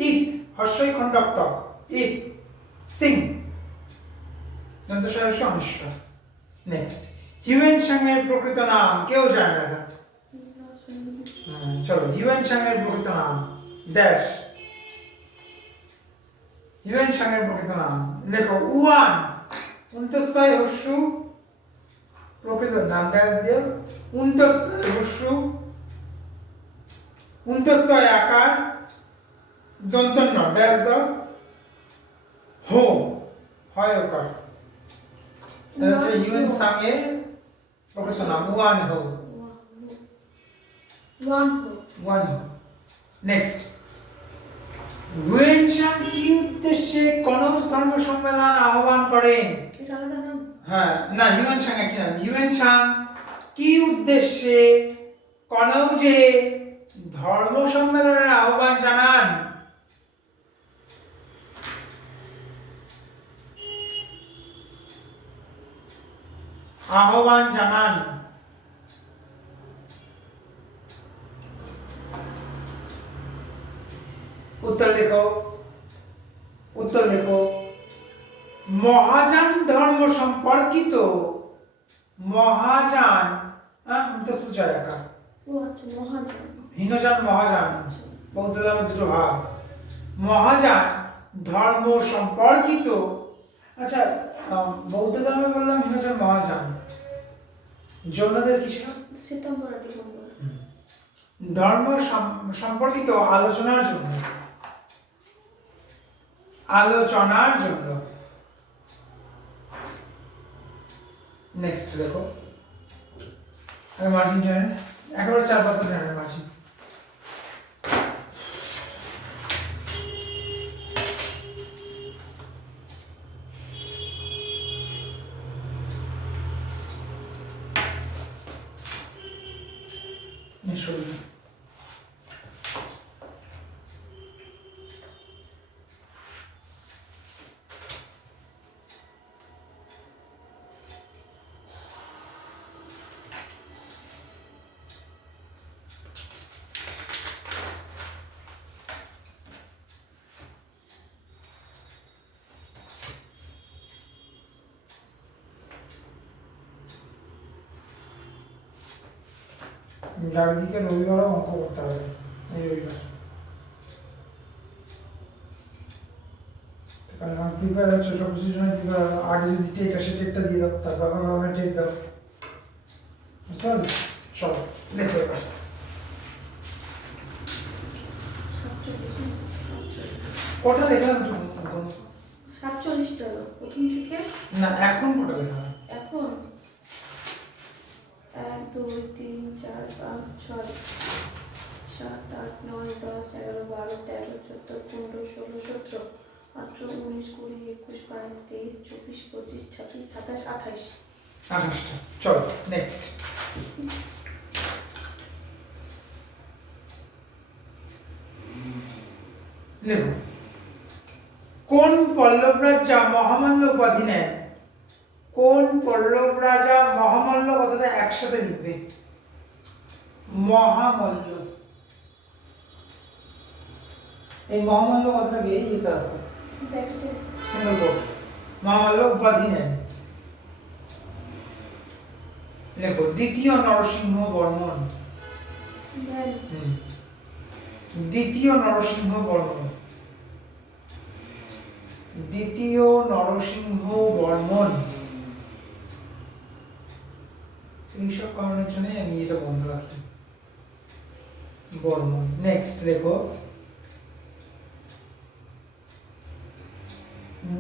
ইত হর্ষই খণ্ডক্ত, ইত সিং দন্তস্বরস্য অনিশ্চয়। নেক্সট, হিউয়েন সাং এর প্রকৃত নাম কেউ জানে না এটা। চলো, হিউয়েন সাং এর প্রকৃত নাম ড্যাশ। হিউয়েন সাং এর প্রকৃত নাম লেখো। উয়ান উন্তস্তয় হস্যু, প্রকৃত নাম ড্যাশ দিও। উন্তস্তয় হস্যু, উন্তস্তয় আকার, দন্তন্য ড্যাশ দাও, হো হয় ওকার। এটা হচ্ছে হিউয়েন সাং এর প্রকৃত নাম উয়ান হো। ওয়ান হো। নেক্সট, হিউয়েন সাং কি উদ্দেশ্যে কনৌজ ধর্ম সম্মেলন আহ্বান করেন? এটা আলাদা নাম। হ্যাঁ, না, হিউয়েন সাং একই নাম। হিউয়েন সাং কি উদ্দেশ্যে কনৌজে ধর্ম সম্মেলনের আহ্বান জানান? আহ্বান জানান। উত্তর লেখো। উত্তর লেখো। মহাযান ধর্ম সম্পর্কিত, মহাযান অন্তঃসূচয়াকার, ও আচ্ছা, মহাযান। হীনযান মহাযান, বৌদ্ধ ধর্মের দুটো ভাগ। মহাযান ধর্ম সম্পর্কিত, আচ্ছা, বৌদ্ধ ধর্মে বললাম হীনযান মহাযান, জৈনদের কি ছিল? শ্বেতাম্বর দিগম্বর। ধর্ম সম্পর্কিত আলোচনার জন্য, আলোচনার জন্য। নেক্সট দেখো, মার্জিন জানেন, একেবারে 4 পাতা জানেন মার্জিন। নিশ্চয়ই দার্জিকে রবিবারও অঙ্ক করতে হবে, এই রবিবার। কারণ আমার প্রিপেয়ার হচ্ছে, সব কিছুর জন্য প্রিপেয়ার। আগে যদি টেক আসে, টেকটা দিয়ে দাও, তারপর আমার টেক দাও, বুঝতে পারলে? চলো দেখো এবার। 47 কটা লেখা এখন? 47টা হলো প্রথম থেকে। না, এখন কটা লেখা? এখন 1 2 3 4 5 6 7 8 9 10 11 12 13 14 15 16 17 18 19 20 21 22 23 24 25 26 27 28। 28টা। চলো নেক্সট। লেখো। কোন পল্লব রাজা মহামাল্য উপাধি নেন? কোন পল্লব রাজা মহামাল্য কথাটা একসাথে লিখবে। মহামাল্য, এই মহামাল্য কথাটা বেরিয়ে যেতে হবে, সিঙ্গেল কোট। মহামাল্য উপাধি নেন। লেখো। দ্বিতীয় নরসিংহ বর্মন। দ্বিতীয় নরসিংহ বর্মন, দ্বিতীয় নরসিংহ বর্মন এইসব কারণের জন্য আমি এটা বন্ধ রাখি বর্মন। নেক্সট লেখো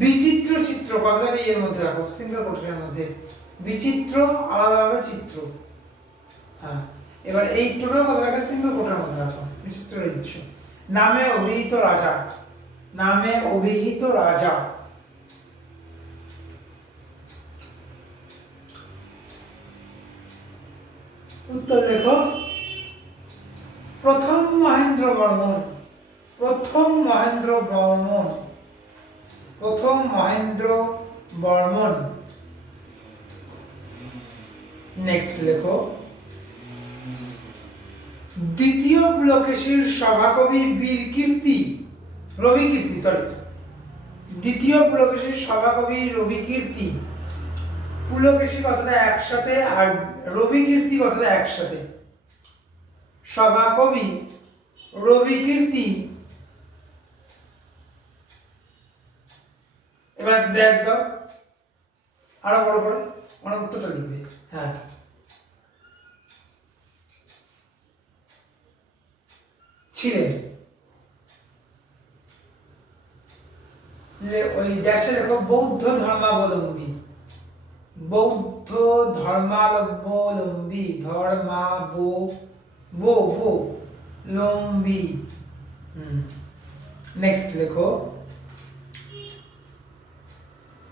বিচিত্র চিত্র, কথাটা এর মধ্যে রাখো, সিঙ্গেল কোটের মধ্যে। বিচিত্র আলাদাভাবে চিত্র। হ্যাঁ, এবার এই টোটাল কথাটাকে সিঙ্গেল কোটের মধ্যে রাখো, বিচিত্র দৃশ্য। নামে অভিহিত রাজা, নামে অভিহিত রাজা। উত্তর লেখো প্রথম মহেন্দ্র বর্মন, প্রথম মহেন্দ্র বর্মন, প্রথম মহেন্দ্র বর্মন। নেক্সট লেখো দ্বিতীয় পুলকেশীর সভাকবি বীরকীর্তি রবিকীর্তি, সরি, দ্বিতীয় পুলকেশীর সভাকবি রবিকীর্তি। পুলকেশী কথাটা একসাথে আর রবিকীর্তি কথাটা একসাথে। সভাকবি রবিকীর্তি। এবার ড্যাশ দাও, আরো বড় করে মানে উত্তরটা লিখবে। হ্যাঁ, ছিলেন। ওই ড্যাশে লেখো বৌদ্ধ ধর্মাবলম্বী, বৌদ্ধ ধর্মাবলম্বী, লম্বী। নেক্সট লেখো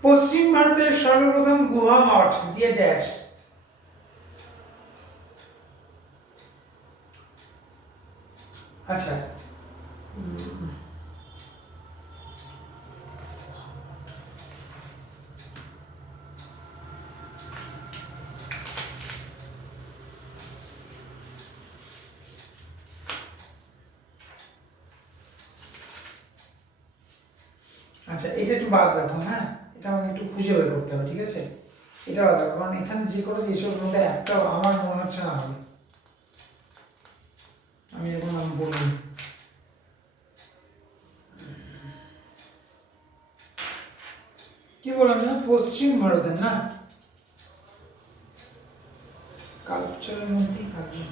পশ্চিম ভারতের সর্বপ্রথম গুহা মঠ দিয়ে ড্যাশ। আচ্ছা, আচ্ছা এটা একটু বাদ রাখো। হ্যাঁ, এটা আমাকে একটু খুঁজে বের করতে হবে, ঠিক আছে? এটা বাদ রাখো, কারণ এখানে যে করে দিয়েছো ওর মধ্যে একটাও আমার মনে হচ্ছে না হবে। আমি এখন নাম বলবো, কি বললাম না, পশ্চিম ভারতের না, কালচারের মধ্যেই থাকবে।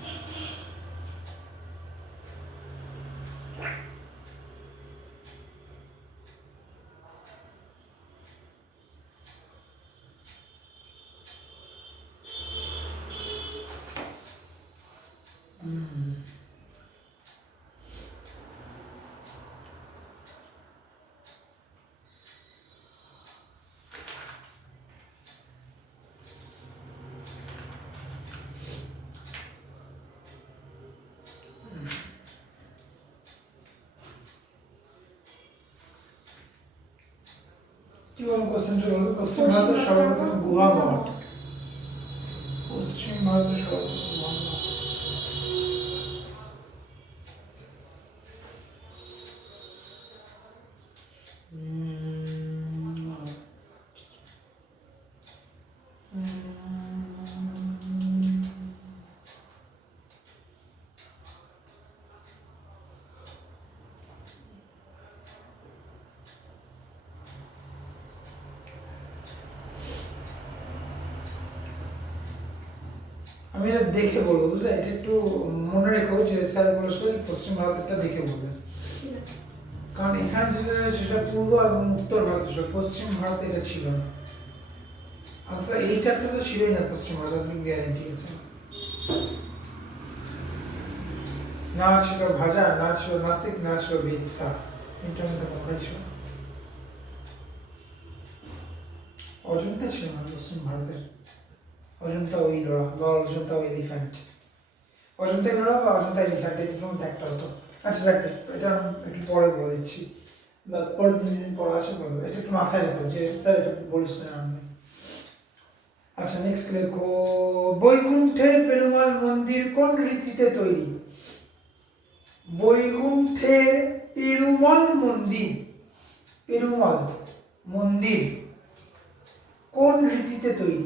কি বলবো কোশ্চেনটা বলতো? পশ্চিম ভারতের সর্বপ্রথম গুহা মঠ, পশ্চিম ভারতের সর্বপ্রথম গুহা মঠ। আমি এটা দেখে বলবো, বুঝলে? এটা একটু মনে রেখো যে স্যার বলেছিল পশ্চিম ভারতেরটা দেখে বলবেন, কারণ এখানে যেটা সেটা পূর্ব এবং উত্তর ভারত ছিল, পশ্চিম ভারতে এটা ছিল না। অন্তত এই চারটা তো ছিলই না পশ্চিম ভারত, গ্যারেন্টি আছে। না ছিল ভাজা, না ছিল নাসিক, না ছিল বেদসা, এটার মধ্যে কোনটাই ছিল? অজন্তা ছিল না পশ্চিম ভারতের। অজন্তা ওই লড়া বা অজন্তা ওই এলিফ্যান্ট, অজন্তা লড়া বা অজন্তা এলিফ্যান্ট, এই দুটোর মধ্যে একটা হতো। আচ্ছা দেখ, এটা একটু পরে বলে দিচ্ছি, বা পরের দিন পড়া আসে বলবো। এটা একটু মাথায় রেখো যে স্যার এটা বলিস না আমি। আচ্ছা, নেক্সট লেখো বৈকুণ্ঠের পেরুমাল মন্দির কোন রীতিতে তৈরি? বৈকুণ্ঠের পেরুমাল মন্দির, পেরুমাল মন্দির কোন রীতিতে তৈরি?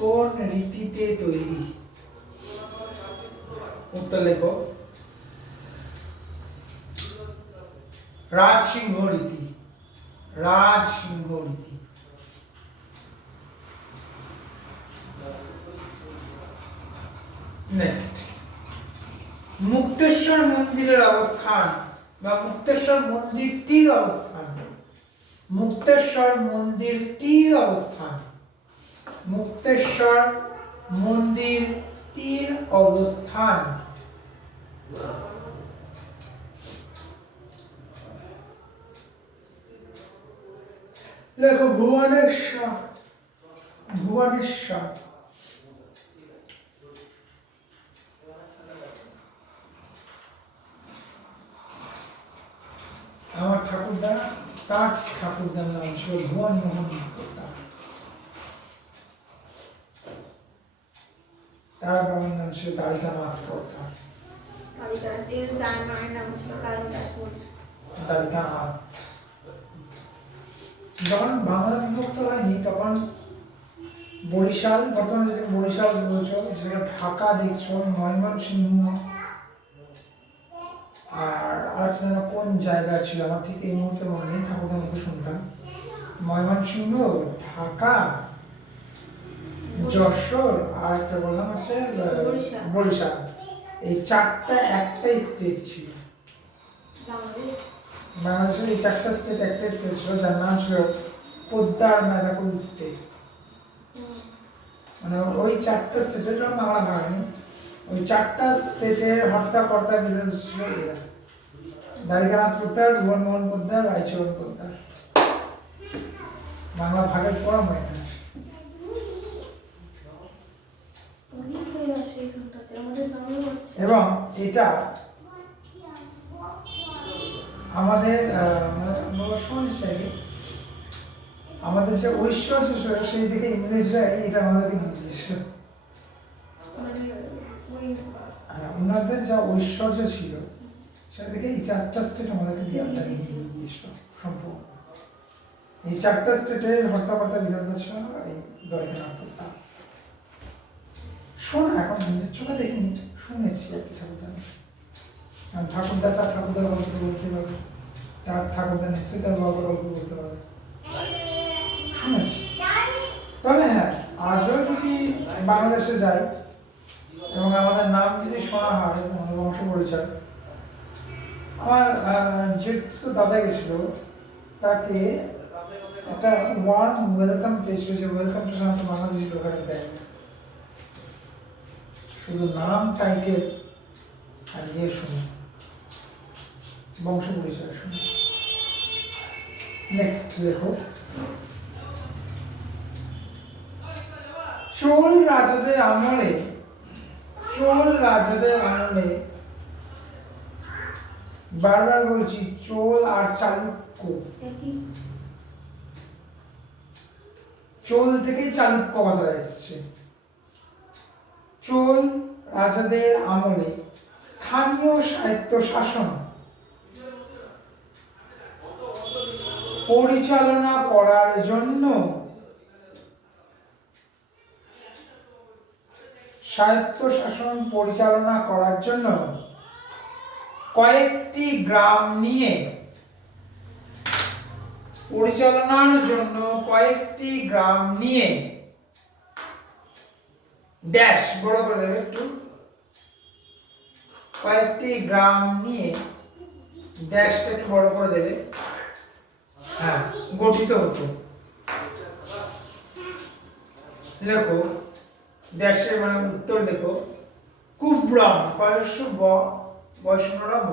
কোন রীতিতে তৈরি? উত্তর লেখো রাজসিংহ রীতি, রাজসিংহ রীতি। নেক্সট, মুক্তেশ্বর মন্দিরের অবস্থান বা মুক্তেশ্বর মন্দিরটির অবস্থান। মুক্তেশ্বর মন্দিরটির অবস্থান। মুক্তেশ্বর মন্দিরটির অবস্থান। দেখো ভুবনেশ্বর। ভুবনেশ্বর আমার ঠাকুরদা, তার ঠাকুরদার নাম ছিল ভুবন মোহন পোদ্দার। তার বাবার নাম ছিল দ্বারিকানাথ পোদ্দার। এর যার মায়ের নাম ছিল কালিদাস মন্দির। দ্বারিকানাথ। যখন বাংলা বিভক্ত হয়নি তখন বরিশাল, বর্তমানে যেটা বরিশাল বলছো, যেটা ঢাকা দেখছো, ময়মনসিংহ, আর আরেকটা যেন কোন জায়গা ছিল আমার ঠিক এই মুহূর্তে মনে নেই, ঠাকুরদার মুখে শুনতাম। ময়মনসিংহ, ঢাকা, যশোর, আর একটা বললাম হচ্ছে বরিশাল। এই চারটা একটাই স্টেট ছিল বাংলাদেশের। এই চারটা স্টেট একটাই স্টেট ছিল, যার নাম ছিল পোদ্দার মেধাকুল স্টেট। মানে ওই চারটা স্টেটের জন্য বাংলা ভাঙেনি, ওই চারটা স্টেটের হর্তাকর্তা বিধান ছিল এরা: দ্বারিকানাথ পোদ্দার, ভুবন মোহন পোদ্দার, রায়চরণ পোদ্দার। বাংলা ভাগের পর মাইনাস। এবং এটা আমাদের আমাদের যে ঐশ্বর্য ছিল সেই দিকে ইংরেজরা এটা আমাদেরকে নির্দেশ, ওনাদের যা ঐশ্বর্য ছিল সেদিকে এই চারটা স্টেট আমাদেরকে দিয়েছিল সম্পূর্ণ। এই চারটা স্টেটের হর্তাকর্তা বিধাতা ছিল এই দ্বারিকানাথ পোদ্দার। শোনা এখন নিজের চোখে দেখিনি, শুনেছি আর কি ঠাকুরদার। ঠাকুরদা তার ঠাকুরদার গল্প বলতে পারবে, তার ঠাকুরদা নিশ্চয়ই তার বাবার গল্প বলতে পারবে, শুনেছি। তবে হ্যাঁ, আজও যদি বাংলাদেশে যাই এবং আমাদের নাম যদি শোনা হয়, আমাদের বংশ পরিচয়, আমার যেহেতু দাদা গেছিল, তাকে একটা ওয়ার্ম ওয়েলকাম পেয়েছিল, যে ওয়েলকামটা সাধারণত বাংলাদেশি লোকেরা দেয়, শুধু নাম, টাইটেল আর ইয়ে শুনে, বংশ পরিচয় শুনে। নেক্সট দেখো, চোল রাজাদের আমলে, চোল রাজাদের আমলে, বারবার বলছি, চোল আর চালুক্য, চোল থেকে চালুক্য কথাটা এসছে। চোল রাজাদের আমলে স্থানীয় সাহিত্য শাসন পরিচালনা করার জন্য, সাহিত্য শাসন পরিচালনা করার জন্য কয়েকটি গ্রাম নিয়ে, পরিচালনার জন্য কয়েকটি গ্রাম নিয়ে, ড্যাশ বড় করে দেবে একটু, কয়েকটি গ্রাম নিয়ে, ড্যাশটা একটু বড় করে দেবে, হ্যাঁ, গঠিত হতো। লেখো ড্যাশের মানে উত্তর লেখো, কুব্রম, কয়স্য ব, বয়শূন্যরা ম,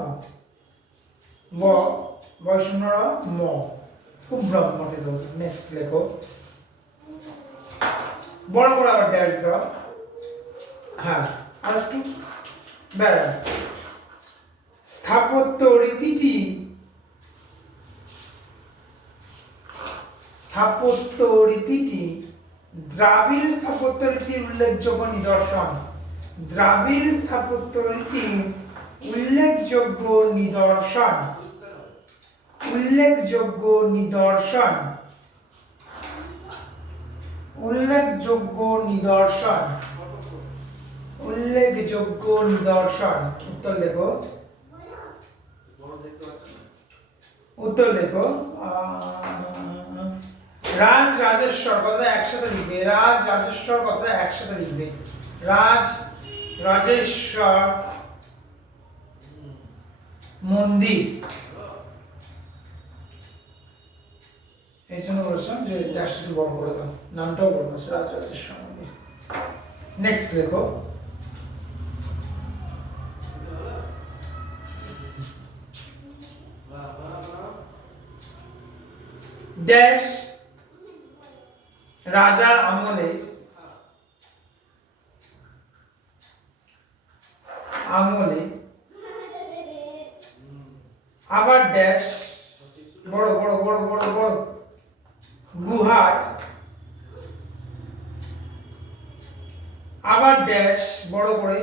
ব বয়শূন্যরা ম, কুব্রম গঠিত হতো। নেক্সট লেখো, বড় করে আবার ড্যাশ দাও, হ্যাঁ, আর একটু ব্যাস। স্থাপত্য রীতিটি, স্থাপত্য রীতিটি দ্রাবিড় স্থাপত্য রীতির উল্লেখযোগ্য নিদর্শন। দ্রাবিড় স্থাপত্য রীতির উল্লেখযোগ্য নিদর্শন, উল্লেখযোগ্য নিদর্শন, উল্লেখযোগ্য নিদর্শন, উল্লেখযোগ্য নিদর্শন। উত্তর লেখো, উত্তর লেখো। রাজ রাজেশ্বর কথাটা একসাথে লিখবে। রাজ রাজেশ্বর কথাটা একসাথে লিখবে। রাজ রাজেশ্বর মন্দির। এই জন্য বলছিলাম যে ড্যাশটা একটু বড় করে দাও, নামটাও বড় আছে, রাজ রাজেশ্বর মন্দির। নেক্সট লেখো। ড্যাশ রাজার আমলে আবার ড্যাশ বড় বড় বড় বড় বড় গুহায় আবার ড্যাশ বড় করে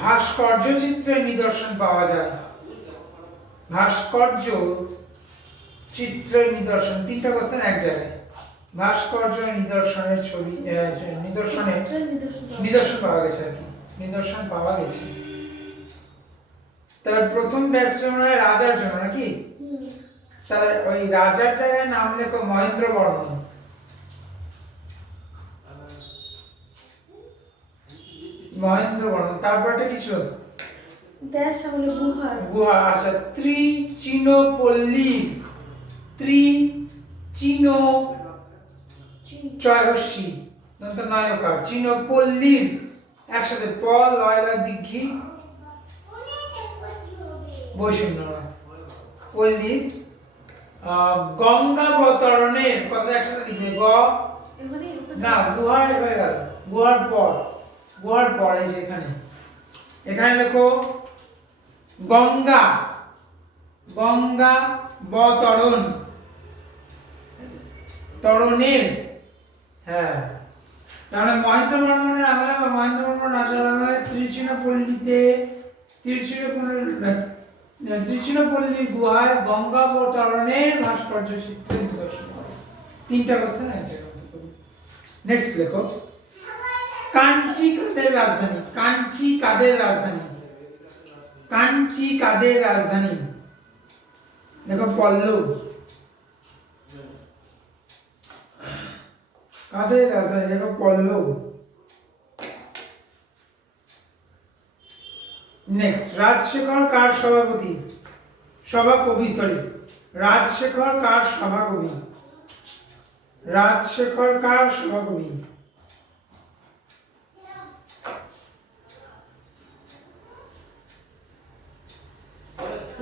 ভাস্কর্য চিত্রের নিদর্শন পাওয়া যায়। ভাস্কর্য চিত্রের নিদর্শন, তিনটা কোশ্চেন এক জায়গায়। ভাস্কর্য নিদর্শনের ছবি, নিদর্শন পাওয়া গেছে আর কি, নিদর্শন পাওয়া গেছে। তাহলে প্রথম ড্যাশ মনে হয় রাজার জন্য নাকি? তাহলে ওই রাজার জায়গায় নাম লেখো মহেন্দ্র বর্মন। মহেন্দ্র বর্মন। তারপরটা কি ছিল? ড্যাশ হলো গুহা। গুহা। আচ্ছা, ত্রিচিনোপল্লী। ত্রিচিনো চয়সী দন্ত নায়কার চিনোপল্লীর একসাথে প লয় লয় দীর্ঘি বৈষম্য পল্লী গঙ্গাবতরণের কথা একসাথে লিখবে। গ না, গুহার হয়ে গেল, গুহার পর এই যে এখানে লেখো গঙ্গা বতরণ, তরণের। হ্যাঁ, তাহলে মহেন্দ্র বর্মনের আমলে বা মহেন্দ্র বর্মন রাজার আমলে ত্রিচিনোপল্লী গুহায় গঙ্গাবতরণের ভাস্কর্য চিত্রের নিদর্শন পাওয়া। তিনটা কোশ্চেন এক জায়গায়। নেক্সট লেখো। কাঞ্চি কাদের রাজধানী? কাঞ্চি কাদের রাজধানী? কাঞ্চি কাদের রাজধানী? দেখো পল্লব। কাদের রাজধানী? দেখো পল্লব। নেক্সট, রাজশেখর কার সভাপতি? সভাকবি, সরি, রাজশেখর কার সভাকবি? রাজশেখর কার সভাকবি?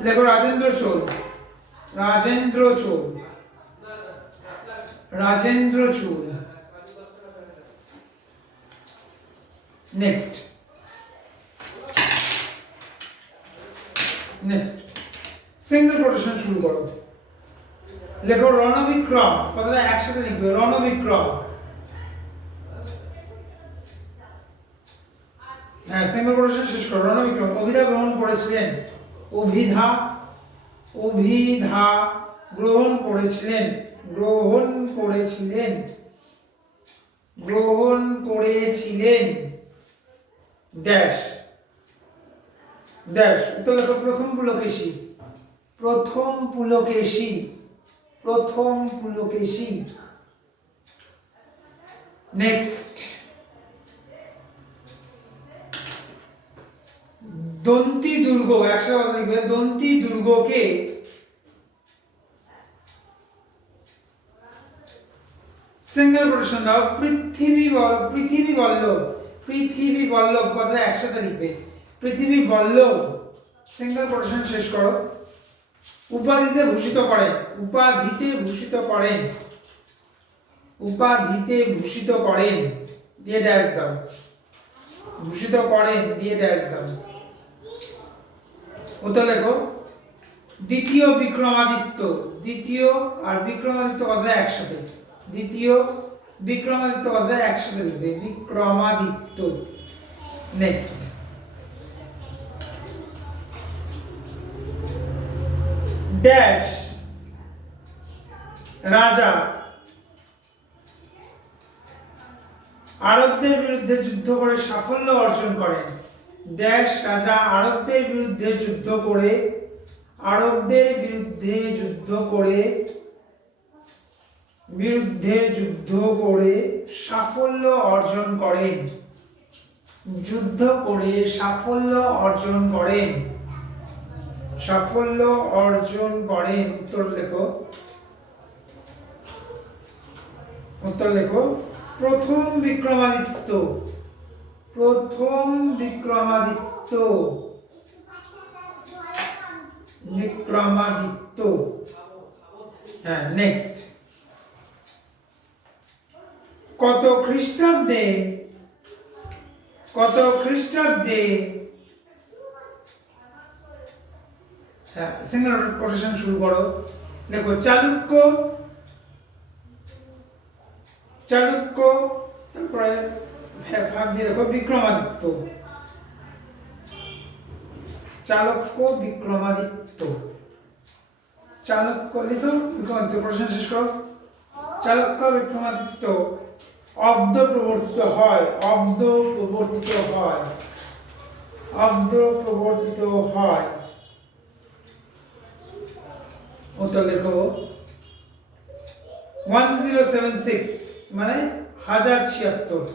দেখো Rajendra Chola. Rajendra Chola. Rajendra Chola. Next single quotation শুরু করো। লেখো রণবিক্রম, কথাটা একসাথে লিখবে। রণবিক্রম। হ্যাঁ, সিঙ্গেল কোটেশন শেষ করো। রণবিক্রম অভিধা গ্রহণ করেছিলেন। অভিধা গ্রহণ করেছিলেন। গ্রহণ করেছিলেন ড্যাশ ড্যাশ। উত্তর লেখো প্রথম পুলকেশী। প্রথম পুলকেশী। নেক্সট, দন্তি দুর্গ, একসাথে লিখবে। দন্তি দুর্গকে সিঙ্গেল কোটেশন দাও। পৃথিবী বল্লভ কথাটা একসাথে লিখবে। পৃথিবী বল্লভ, সিঙ্গেল কোটেশন শেষ করো। উপাধিতে ভূষিত করেন দিয়ে ড্যাশ দাও। ভূষিত করেন দিয়ে ড্যাশ দাও। উত্তর লেখো দ্বিতীয় বিক্রমাদিত্য। দ্বিতীয় আর বিক্রমাদিত্য কথা একসাথে। দ্বিতীয় বিক্রমাদিত্য কথা একসাথে লিখবে। বিক্রমাদিত্য। নেক্সট, ড্যাশ রাজা আরবদের বিরুদ্ধে যুদ্ধ করে সাফল্য অর্জন করেন। ড্যাশ রাজা আরবদের বিরুদ্ধে যুদ্ধ করে আরবদের বিরুদ্ধে যুদ্ধ করে সাফল্য অর্জন করেন। যুদ্ধ করে সাফল্য অর্জন করেন। সাফল্য অর্জন করেন। উত্তর লেখো প্রথম বিক্রমাদিত্য। প্রথম বিক্রমাদিত্য। বিক্রমাদিত্য। হ্যাঁ, নেক্সট। কত খ্রিস্টাব্দে হ্যাঁ, সিঙ্গেল কোটেশন শুরু করো। দেখো চালুক্য, তারপরে ভাগ দিয়ে দেখো বিক্রমাদিত্য। চালুক্য বিক্রমাদিত্য। চালুক্য লিখো, বিক্রমাদিত্য প্রশ্ন শেষ করো। চালুক্য বিক্রমাদিত্য অব্দ প্রবর্তিত হয়। উত্তর লেখো 1076 মানে 1076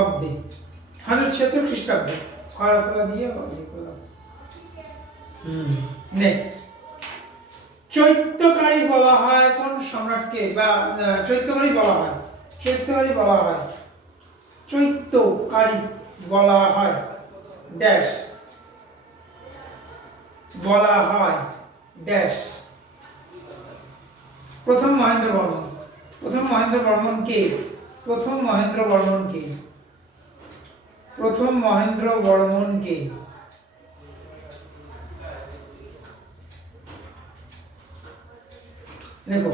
অব্দে, 1076 খ্রিস্টাব্দে। খরা দিয়ে নেক্সট। চৈত্যকারী বলা হয় কোন সম্রাটকে? বা চৈত্যকারী বলা হয় ড্যাশ বলা হয় ড্যাশ। প্রথম মহেন্দ্র বর্মন কে? দেখো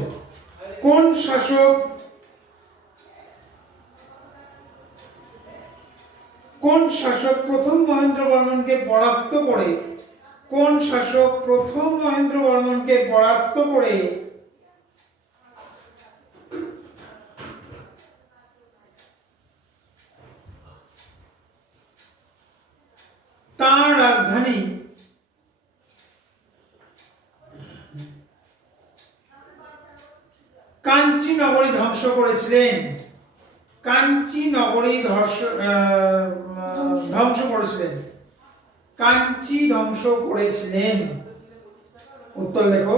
কোন শাসক প্রথম মহেন্দ্র বর্মনকে পরাস্ত করে তাঁর রাজধানী কাঞ্চি নগরী ধ্বংস করেছিলেন? উত্তর লেখো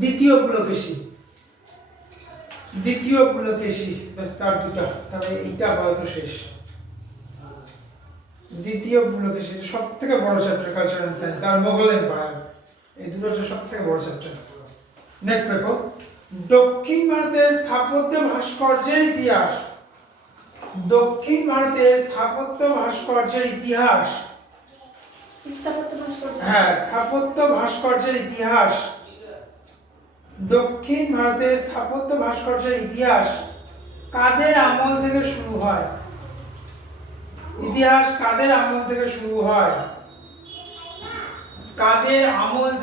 দ্বিতীয় পুলকেশী। ব্যাস, তার দুটা, তবে এইটা আপাতত শেষ। দ্বিতীয় পুলকেশী সব থেকে বড় চ্যাপ্টার, কালচার এন্ড সায়েন্স। আর মোগল এম্পায়ার, এই দুটো হচ্ছে সব থেকে বড় চ্যাপ্টার। নেক্সট দেখো দক্ষিণ ভারতের স্থাপত্য ভাস্কর্যের ইতিহাস। হ্যাঁ, স্থাপত্য ভাস্কর্যের ইতিহাস। দক্ষিণ ভারতের স্থাপত্য ভাস্কর্যের ইতিহাস কাদের আমল থেকে শুরু হয়? কাদের আমল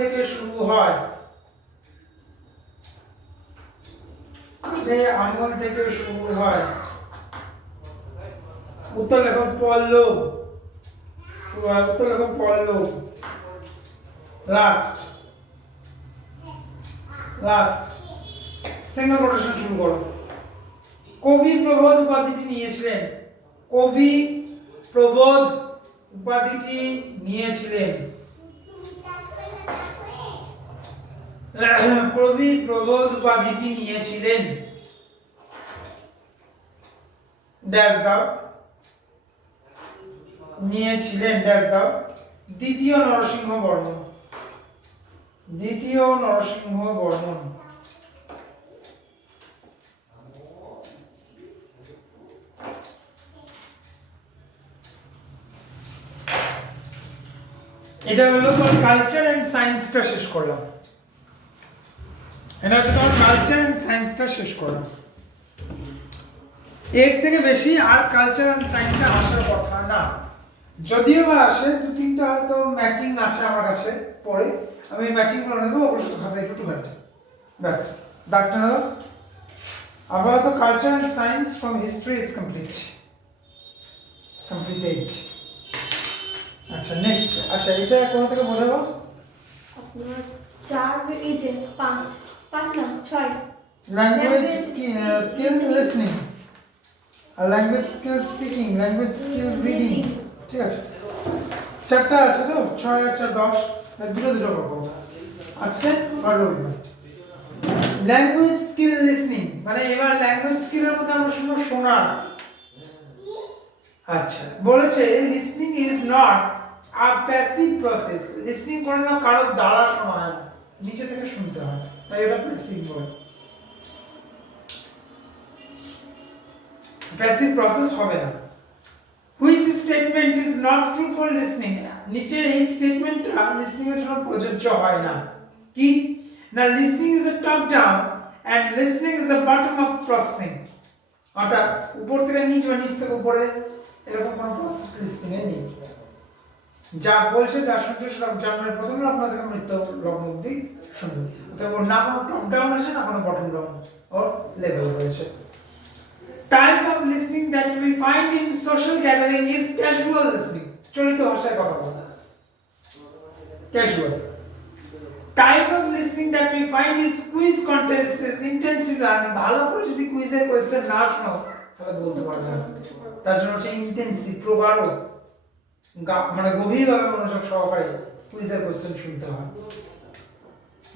থেকে শুরু হয়? উত্তর লেখো পল্লব। লাস্ট সিঙ্গেল কোটেশন শুরু করো। কবি প্রবোধ উপাধিটি নিয়েছিলেন? ড্যাশ দাও। দ্বিতীয় নরসিংহ বর্মন। এটা হলো তোমার কালচার এন্ড সায়েন্সটা শেষ করলাম। এর থেকে বেশি আর কালচার এন্ড সায়েন্সে আসার কথা না। যদিও বা আসে, দু তিনটা হয়তো ম্যাচিং আসে আমার কাছে, পরে আমি ম্যাচিং করে নেবো, ওগুলো শুধু খাতায় একটু ঘাটে, ব্যাস ডাক্তার হলো। আপাতত culture and science from history is completed. আচ্ছা নেক্সট, আচ্ছা এটা কোথা থেকে বোঝাবো? আপনার 4 এই যে 5 না 6 ল্যাঙ্গুয়েজ স্কিল লিসনিং, আর language skill speaking, language skill reading, ঠিক আছে? চারটা আছে তো, 6 আর 4 10, দুটো দুটো করবো আজকে আর রবিবার। ল্যাঙ্গুয়েজ স্কিল লিসনিং মানে এবার ল্যাঙ্গুয়েজ স্কিলের মধ্যে আমরা শুনবো শোনার। আচ্ছা বলেছে listening is not a passive process, listening করে না কারোর দ্বারা শোনা হয় না, নিচে থেকে শুনতে হয়, তাই এটা প্যাসিভ বলে। প্যাসিভ প্রসেস হবে না। Which statement is not true for listening, নিচে এই স্টেটমেন্টটা লিসনিং এর জন্য প্রযোজ্য হয় না। কি না, listening is a top down and listening is a bottom up processing, অর্থাৎ উপর থেকে নিচ বা নিচ থেকে উপরে এরকম কোনো প্রসেস লিসনিং এ নেই। যা বলছে যা শুনছে সেটা জন্মের প্রথম লগ্ন থেকে মৃত্যু লগ্ন অবধি শুনবে, অর্থাৎ ওর না কোনো টপ ডাউন আছে না কোনো বটম ডাউন ওর লেভেল রয়েছে। Type of listening that we find in social gathering is casual listening, চলিত ভাষায় কথা বলা, casual. Type of listening that we find is quiz contests is intensive learning, ভালো করে যদি কুইজের কোশ্চেন না শোনো তাহলে বলতে পারবে না, তার জন্য হচ্ছে ইন্টেন্সিভ, প্রগাঢ়, মানে গভীরভাবে মনোযোগ সহকারে কুইজের কোশ্চেন শুনতে হয়।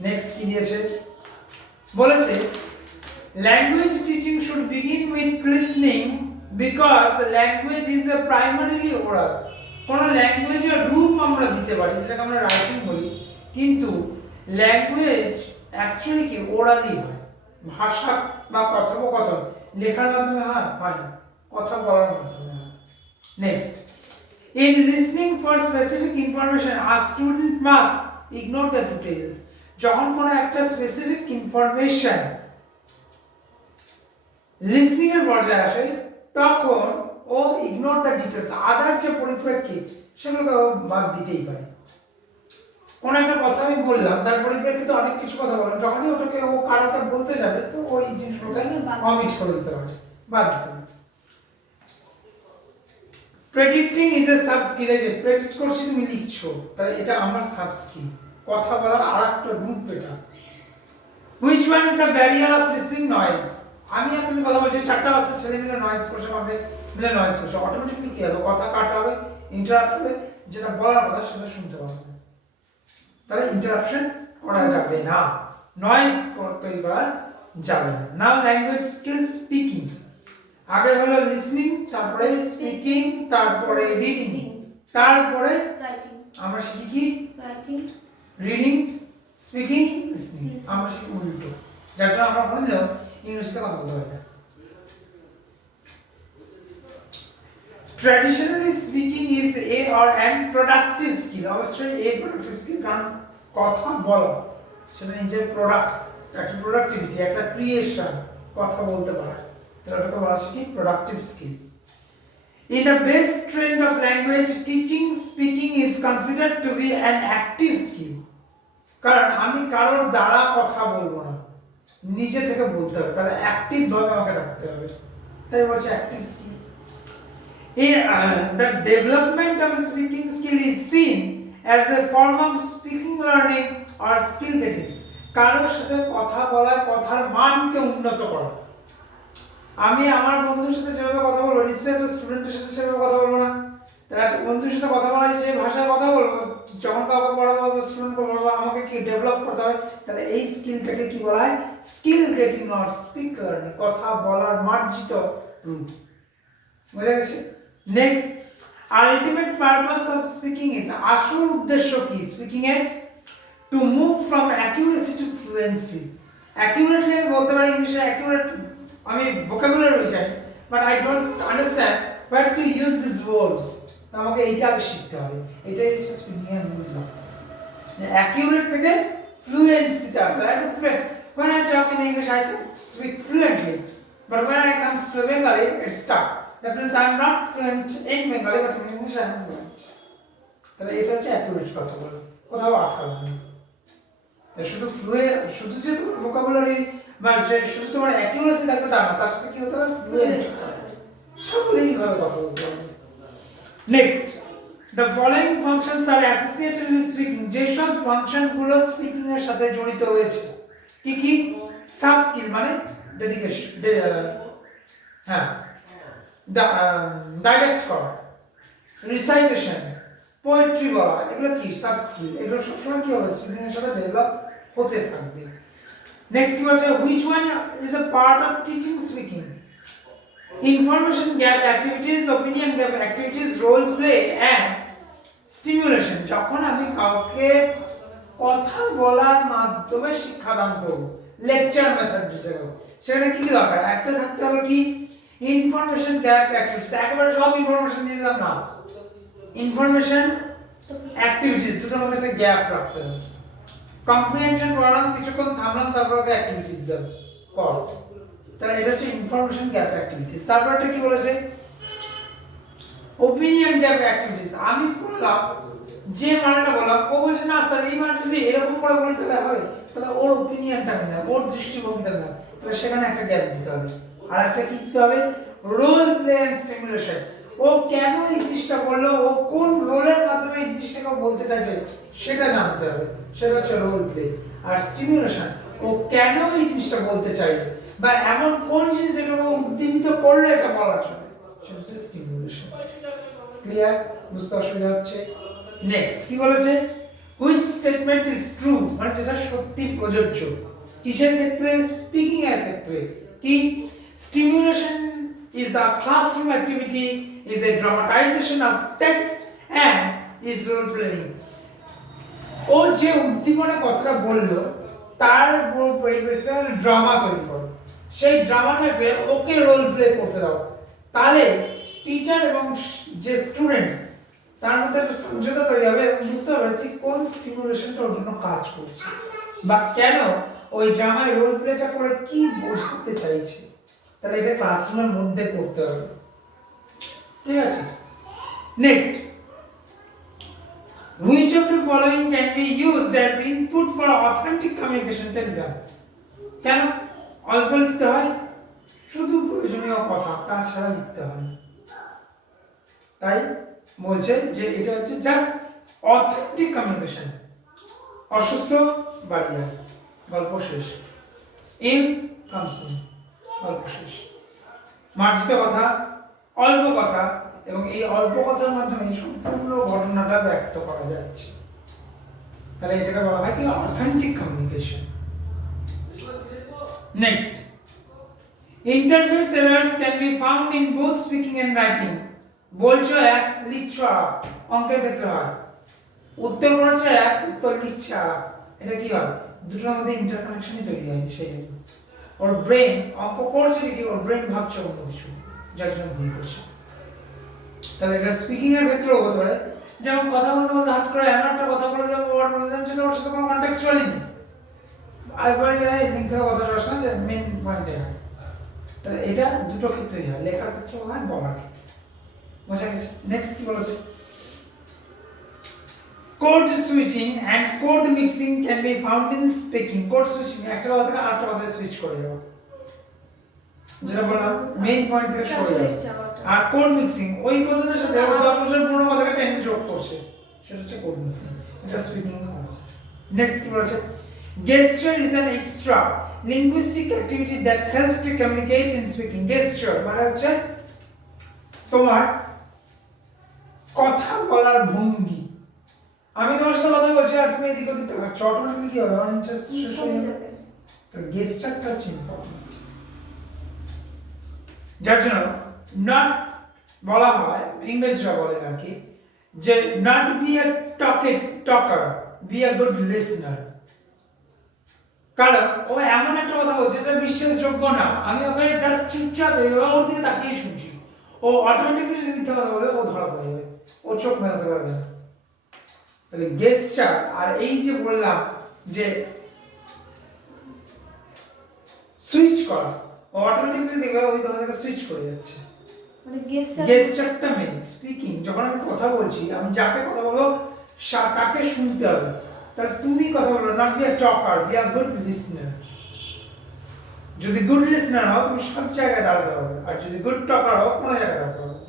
নেক্সট কি দিয়েছে বলেছে language teaching should begin with listening because language is a primarily oral, কোন ল্যাঙ্গুয়েজের রূপ আমরা দিতে পারি যেটাকে আমরা রাইটিং বলি, কিন্তু ল্যাঙ্গুয়েজ অ্যাকচুয়ালি কি ওরালি হয়, ভাষা বা কথোপকথন লেখার মাধ্যমে হয় না, কথা বলার মাধ্যমে হয়। Next, in listening for specific information a student must ignore the details, যখন কোনো একটা স্পেসিফিক ইনফরমেশন লিসনিং এর পর্যায়ে আসে তখন ও ইগনোর দ্য ডিটেলস, আদার যে পরিপ্রেক্ষিত সেগুলোকে ও বাদ দিতেই পারে। কোন একটা কথা আমি বললাম তার পরিপ্রেক্ষিতে অনেক কিছু কথা বললাম, যখনই ওটাকে ও কারোকে বলতে যাবে তো ওই জিনিসগুলোকে অমিট করে দিতে পারে, বাদ দিতে পারে। Predicting is a sub skill, এই যে প্রেডিক্ট করছি তুমি লিখছো, তাহলে এটা আমার সাব স্কিল, কথা বলার আরেকটা রূপ এটা। Which one is the barrier of listening noise, আমি আর তুমি কথা বলছি, 4টা বাচ্চা ছেলে মিলে নয়েজ করছে, আমাকে মিলে নয়েজ করছে, অটোমেটিকলি কি হবে, কথা কাটা হবে, ইন্টারাপ্ট হবে, যেটা বলার কথা সেটা শুনতে পাবে না, তাহলে ইন্টারাপশন করা যাবে না, নয়েজ তৈরি করা যাবে না। নাও ল্যাঙ্গুয়েজ স্কিল স্পিকিং, আগে হলো লিসনিং, তারপরে স্পিকিং, তারপরে রিডিং, তারপরে রাইটিং। আমরা শিখি কি রাইটিং, রিডিং, স্পিকিং, লিসনিং, আমরা শিখি উল্টো, যার জন্য আমরা বললেও ইংলিশে কথা বলতে পারি না। Traditionally speaking is a or an productive skill, অবশ্যই a productive skill, কারণ কথা বলা সেটা নিজের প্রোডাক্ট, একটা প্রোডাক্টিভিটি, একটা ক্রিয়েশন, কথা বলতে পারা, তাহলে ওটাকে বলা হয় কি productive skill. In the best trend of language, teaching speaking is considered to be an active skill, কারণ আমি কারোর দ্বারা কথা বলবো না, নিজে থেকে বলতে হবে, তাহলে অ্যাক্টিভ ভাবে আমাকে রাখতে হবে, তাই বলছে active skill. The development of speaking skill is seen as a form of speaking learning or skill getting, কারোর সাথে কথা বলা, কথার মানকে উন্নত করা। আমি আমার বন্ধুর সাথে যেভাবে কথা বলবো নিশ্চয়ই একটা স্টুডেন্টের সাথে সেভাবে কথা বলবো না, তাহলে একটা বন্ধুর সাথে কথা বলার যে ভাষায় কথা বলবো, যখন কাউকে পড়াবো বা স্টুডেন্টকে পড়াবো আমাকে কি ডেভেলপ করতে হবে, তাহলে এই স্কিলটাকে কি বলা হয়, skill getting or speak learning, কথা বলার মার্জিত রূপ। বুঝা গেছে? Next, ultimate purpose of speaking is, আসল উদ্দেশ্য কি স্পিকিং এর, to move from accuracy to fluency. Accurately আমি বলতে পারি ইংলিশে, অ্যাকিউরেট আমি ভোকাবুলারি জানি, but I don't understand what to use this words, আমাকে এইটা আগে শিখতে হবে, এটাই হচ্ছে স্পিকিং এর মূল লক্ষ্য। অ্যাকিউরেট থেকে ফ্লুয়েন্সিতে আসতে, I am fluent. When I talk in English, I can speak fluently, but when I come to Bengali, it's stuck. That means I am not fluent in Bengali, but in English I am fluent. তাহলে এটা হচ্ছে accurate কথা বলা, কোথাও আটকাবে না। শুধু শুধু যে তোমার ভোকাবুলারি বা যে শুধু তোমার অ্যাকিউরেসি থাকবে তা না, তার সাথে কি হতে হবে, ফ্লুয়েন্ট, সকলেই ভাবে কথা বলতে হবে। Next, The following functions are associated with speaking. যেসব ফাংশনগুলো স্পিকিং এর সাথে জড়িত হয়েছে কি কি? সাব স্কিল মানে ডেডিকেশন, হ্যাঁ, ডাইরেক্ট করা, রিসাইটেশন, পোয়েট্রি বলা, এগুলো কি সাব স্কিল। এগুলো সবসময় কি হবে? স্পিকিং এর সাথে ডেভেলপ হতে থাকবে। নেক্সট কি বলছে? which one is a part of teaching speaking? Information gap activities, opinion gap activities, role play and stimulation. যখন আমি কাউকে কথা বলার মাধ্যমে শিক্ষাদান করব, লেকচার মেথড হিসেবে, সেখানে কি কি দরকার? একটা থাকতে হবে কি? Information gap activities. একেবারে সব ইনফরমেশন দিয়ে দিলাম না, ইনফরমেশন অ্যাক্টিভিটিস দুটোর মধ্যে একটা গ্যাপ রাখতে হবে। কম্প্রিহেনশন পড়ালাম, কিছুক্ষণ থামলাম, তারপর অ্যাক্টিভিটিস দেব কর। তাহলে এটা হচ্ছে ইনফরমেশন গ্যাপ অ্যাক্টিভিটিস। তারপর এটা কি বলেছে? Opinion gap activities. আমি বললাম যে মানেটা বললাম, ও বলছে না স্যার এই মানেটা যদি এরকম করে বলি তাহলে হবে, তাহলে ওর ওপিনিয়নটা নিলাম, ওর দৃষ্টিভঙ্গিটা নিলাম, তাহলে সেখানে একটা গ্যাপ দিতে হবে। আর একটা কি দিতে হবে? Role play and stimulation. ও কেন এই জিনিসটা বললো, ও কোন রোলের মাধ্যমে এই জিনিসটাকে বলতে চাইছে সেটা জানতে হবে, সেটা হচ্ছে রোল প্লে। আর স্টিমুলেশন, ও কেন এই জিনিসটা বলতে চাইবে বা এমন কোন জিনিস যেটাকে উদ্দীপিত করলে এটা বলার জন্য, সেটা হচ্ছে স্টিমুলেশন। ক্লিয়ার? বুঝতে অসুবিধা হচ্ছে? নেক্সট কি বলেছে? হুইচ স্টেটমেন্ট ইজ ট্রু, মানে যেটা সত্যি প্রযোজ্য। কিসের ক্ষেত্রে? স্পিকিং এর ক্ষেত্রে। কি? Stimulation is a classroom activity, is a dramatization of text and is role playing. ও যে উদ্দীপনে কথাটা বললো তার পরিপ্রেক্ষিতে ড্রামা তৈরি করো, সেই ড্রামাটাকে ওকে রোল প্লে করতে দাও। তাহলে টিচার এবং যে স্টুডেন্ট তার মধ্যে একটা সমঝোতা তৈরি হবে এবং বুঝতে পারবে ঠিক কোন স্টিমুলেশনটা ওর জন্য কাজ করছে বা কেন ওই ড্রামায় রোল প্লেটা করে কি বোঝাতে চাইছে। তাহলে এটা ক্লাসরুমের মধ্যে করতে হবে। ঠিক আছে? Next, which of the following can be used as input for authentic communication? Telegram কেন অল্প লিখতে হয়? শুধু প্রয়োজনীয় কথা, তাছাড়া লিখতে হয়। তাই বলছে যে এটা হচ্ছে জাস্ট অথেন্টিক কমিউনিকেশন। অসুস্থ বাড়ি যায়, গল্প শেষ। এম কামসিং, গল্প শেষ। মার্জিত কথা, অল্প কথা, এবং এই অল্প কথার মাধ্যমে সম্পূর্ণ ঘটনাটা ব্যক্ত করা যাচ্ছে। তাহলে এটাকে বলা হয় কি? Authentic communication. Next, interface errors can be found in both speaking and writing. বলছো এক, লিখছো আর। অঙ্কের ক্ষেত্রে হয় উত্তর করেছো এক, উত্তর লিখছে আর। এটা কি হয়? দুটোর মধ্যে ইন্টারকানেকশনই তৈরি হয়। সেই ওর ব্রেন অঙ্ক করছে কি, ওর ব্রেন ভাবছে অন্য কিছু, যার জন্য ভুল করছে। তাহলে এটা স্পিকিং এর ক্ষেত্রেও হতে পারে। যেমন কথা বলতে বলতে হাট করে এমন একটা কথা বলে যাবো, ওয়ার্ড বলে যাবো যেটা ওর সাথে কোনো কনটেক্সচুয়ালি নেই। আর বলে যায় লিঙ্ক থেকে কথাটা আসে না, যে মেন পয়েন্টে হয়। তাহলে এটা দুটো ক্ষেত্রেই হয়, লেখার ক্ষেত্রেও হয়, বলার ক্ষেত্রে। বোঝা গেছে? নেক্সট কি বলেছে? Code switching and code mixing can be found in speaking. Code switching একটা কথা থেকে আরেকটা কথায় সুইচ করে যাওয়া, যেটা বললাম মেইন পয়েন্ট থেকে সরে যাওয়া। আর কোড মিক্সিং ওই কথাটার সাথে 10 বছর পুরনো কথাকে টেনে যোগ করছে, সেটা হচ্ছে কোড মিক্সিং। এটা স্পিকিং করা যায়। নেক্সট কি বলেছে? গেস্টার is an extra linguistic activity that helps to communicate in speaking. গেস্টার মানে হচ্ছে তোমার কথা বলার ভঙ্গি। আমি তোমার সাথে কথা বলছি আর তুমি এদিক ওদিক তাকাচ্ছ, অটোমেটিক্যালি কি হবে? অনইন্টারেস্ট শেষ হয়ে যাবে। তো গেস্টারটা হচ্ছে ইম্পর্টেন্ট। যার জন্য নট বলা হয়, ইংরেজরা বলে আর কি, যে not be a talker, be a good listener. কারণ ও এমন একটা কথা বলছে যেটা বিশ্বাসযোগ্য না, আমি ওকে জাস্ট চুপচাপ এভাবে ওর দিকে তাকিয়ে শুনছি, ও অটোমেটিক্যালি যদি মিথ্যা কথা বলে ও ধরা পড়ে যাবে, ও চোখ মেলাতে পারবে না। তাহলে গেস্টার আর এই যে বললাম যে সুইচ করা, অটোমেটিক্যালি দেখবে ওই কথা থেকে সুইচ করে যাচ্ছে। মানে গেস্টারটা মেন স্পিকিং। যখন আমি কথা বলছি, আমি যাকে কথা বলবো তাকে শুনতে হবে। তাহলে তুমি কথা বলো, not be a talker, be a good listener. যদি গুড লিসনার হও তুমি সব জায়গায় দাঁড়াতে পারবে, আর যদি গুড টকার হও কোনো জায়গায় দাঁড়াতে পারবে।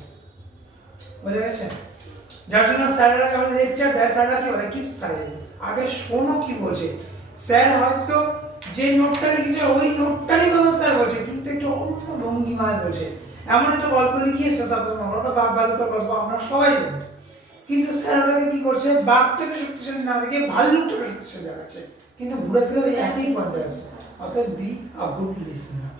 বুঝা গেছে? যার জন্য স্যাররা যখন লেকচার দেয় স্যাররা কি বলে কিপ সাইলেন্স, আগে শোনো কি বলছে স্যার। হয়তো যে নোটটা লিখেছে ওই নোটটারই কথা স্যার বলছে, কিন্তু একটু অন্য ভঙ্গিমায় বলছে। এমন একটা গল্প লিখিয়েছে সাপোজ ওটা বাঘ ভালুকের গল্প, আমরা সবাই জানি, কিন্তু স্যার ওটাকে কি করছে বাঘটাকে শক্তিশালী না দেখে ভাল্লুকটাকে শক্তিশালী দেখাচ্ছে, কিন্তু ঘুরে ফিরে ওই একই পয়েন্টে আছে। অর্থাৎ be a good listener.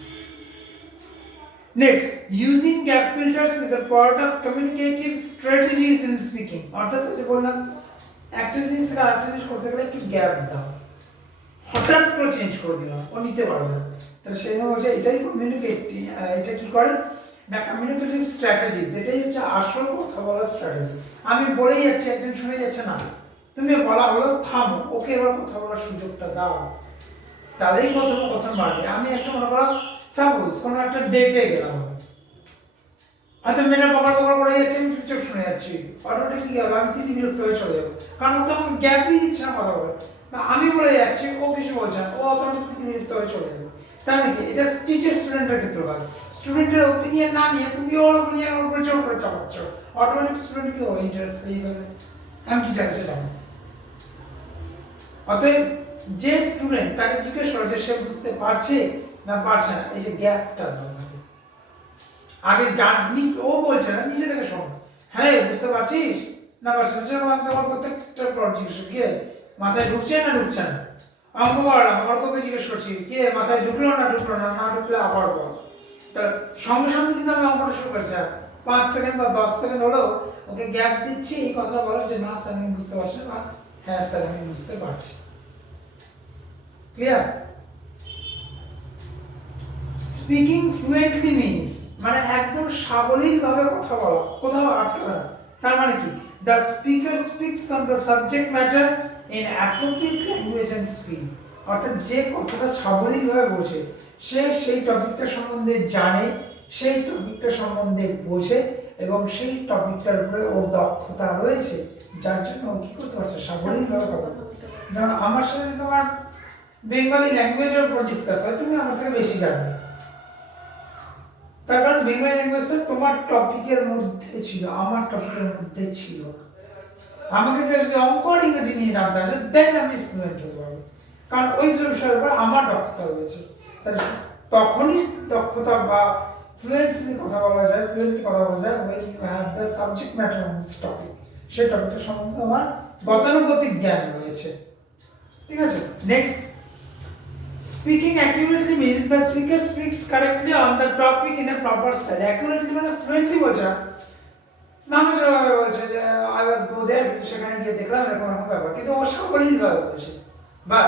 Next, using gap filters is a part of communicative strategies in speaking. অর্থাৎ যে বললাম একটা জিনিস থেকে আরেকটা জিনিস করতে গেলে একটু গ্যাপ দাও, হঠাৎ করে চেঞ্জ করে দিলাম ও নিতে পারবে না, তাহলে সেই জন্য বলছে এটাই এটা কি করে না কমিউনিকেটিভ স্ট্র্যাটেজিস, এটাই হচ্ছে আসল কথা বলার স্ট্র্যাটেজি। আমি বলেই যাচ্ছি একজন শুনে যাচ্ছে না, তুমি বলা হলো থামো, ওকে এবার কথা বলার সুযোগটা দাও, তাহলেই কথোপকথন বাড়বে। আমি একটা মনে করো সাপোজ কোনো একটা ডেটে গেলাম, হয়তো মেয়েটা বকর বকর করে যাচ্ছে, আমি চুপচাপ শুনে যাচ্ছি, অটোমেটিক কি হবে আমি তিতি বিরক্ত হয়ে চলে যাবো, কারণ ও তো আমাকে গ্যাপই দিচ্ছে না কথা বলে, না আমি বলে যাচ্ছি ও কিছু বলছে না, ও অটোমেটিক তিতি বিরক্ত হয়ে চলে যাবে। তার মানে কি এটা টিচার স্টুডেন্টের ক্ষেত্রে হয়, স্টুডেন্টের ওপিনিয়ন না নিয়ে তুমি ওর ওপিনিয়নের উপরে জোর করে চাপাচ্ছ, অটোমেটিক স্টুডেন্ট কি হবে ইন্টারেস্ট পেয়ে যাবে, আমি কি চাই সেটা। অতএব যে স্টুডেন্ট তাকে জিজ্ঞেস করে যে সে বুঝতে পারছে না পারছে না, এই যে গ্যাপটা দেওয়া থাকে, আগে জানি ও বলছে না নিজে থেকে শোনো, হ্যাঁ বুঝতে পারছিস না পারছিস না, সেরকম আমি তোমার প্রত্যেকটা পর জিজ্ঞেস করি কে মাথায় ঢুকছে না ঢুকছে না, অঙ্ক করলাম অর্ককে জিজ্ঞেস করছি কে মাথায় ঢুকলো না ঢুকলো না, না ঢুকলে আবার বল, তার সঙ্গে সঙ্গে কিন্তু আমি অঙ্কটা শুরু করছি, 5 সেকেন্ড বা 10 সেকেন্ড হলো ওকে গ্যাপ দিচ্ছি এই কথাটা বলার যে না স্যার আমি বুঝতে পারছি না, হ্যাঁ স্যার আমি বুঝতে পারছি। ক্লিয়ার? স্পিকিং ফ্লুয়েন্টলি মিন্স মানে একদম সাবলীলভাবে কথা বলা, কোথাও আটকে না। তার মানে কি the speaker speaks on the subject matter in appropriate language and speed, অর্থাৎ যে কথাটা সাবলীলভাবে বলছে সে সেই টপিকটা সম্বন্ধে জানে, সেই টপিকটা সম্বন্ধে বোঝে এবং সেই টপিকটার উপরে ওর দক্ষতা রয়েছে, যার জন্য ও কি করতে পারছে সাবলীলভাবে কথা বলতে। যেমন আমার সাথে তোমার বেঙ্গলি ল্যাঙ্গুয়েজের উপর ডিসকাস হয়, তুমি আমার থেকে বেশি জানবে, তার কারণ বেঙ্গলি ল্যাঙ্গুয়েজটা তোমার টপিকের মধ্যে ছিল, আমার টপিকের মধ্যে ছিল না। আমাকে যদি অঙ্ক আর ইংরেজি নিয়ে জানতে আসে দেন আমি ফ্লুয়েন্ট হতে পারবো, কারণ ওই দুটো বিষয়ের উপর আমার দক্ষতা রয়েছে। তাহলে তখনই দক্ষতা বা ফ্লুয়েন্সলি কথা বলা যায়, ফ্লুয়েন্টলি কথা বলা যায় when you have the subject matter on this topic, সেই টপিকটা সম্বন্ধে আমার গতানুগতিক জ্ঞান রয়েছে। ঠিক আছে? Next, speaking accurately means the speaker speaks correctly on the topic in a proper style. Accurately মানে fluently বলছে মানুষ ভাবে বলছে যে I was go there, কিন্তু সেখানে গিয়ে দেখলাম এরকম এরকম ব্যাপার, কিন্তু ও সাবলীলভাবে বলছে। বা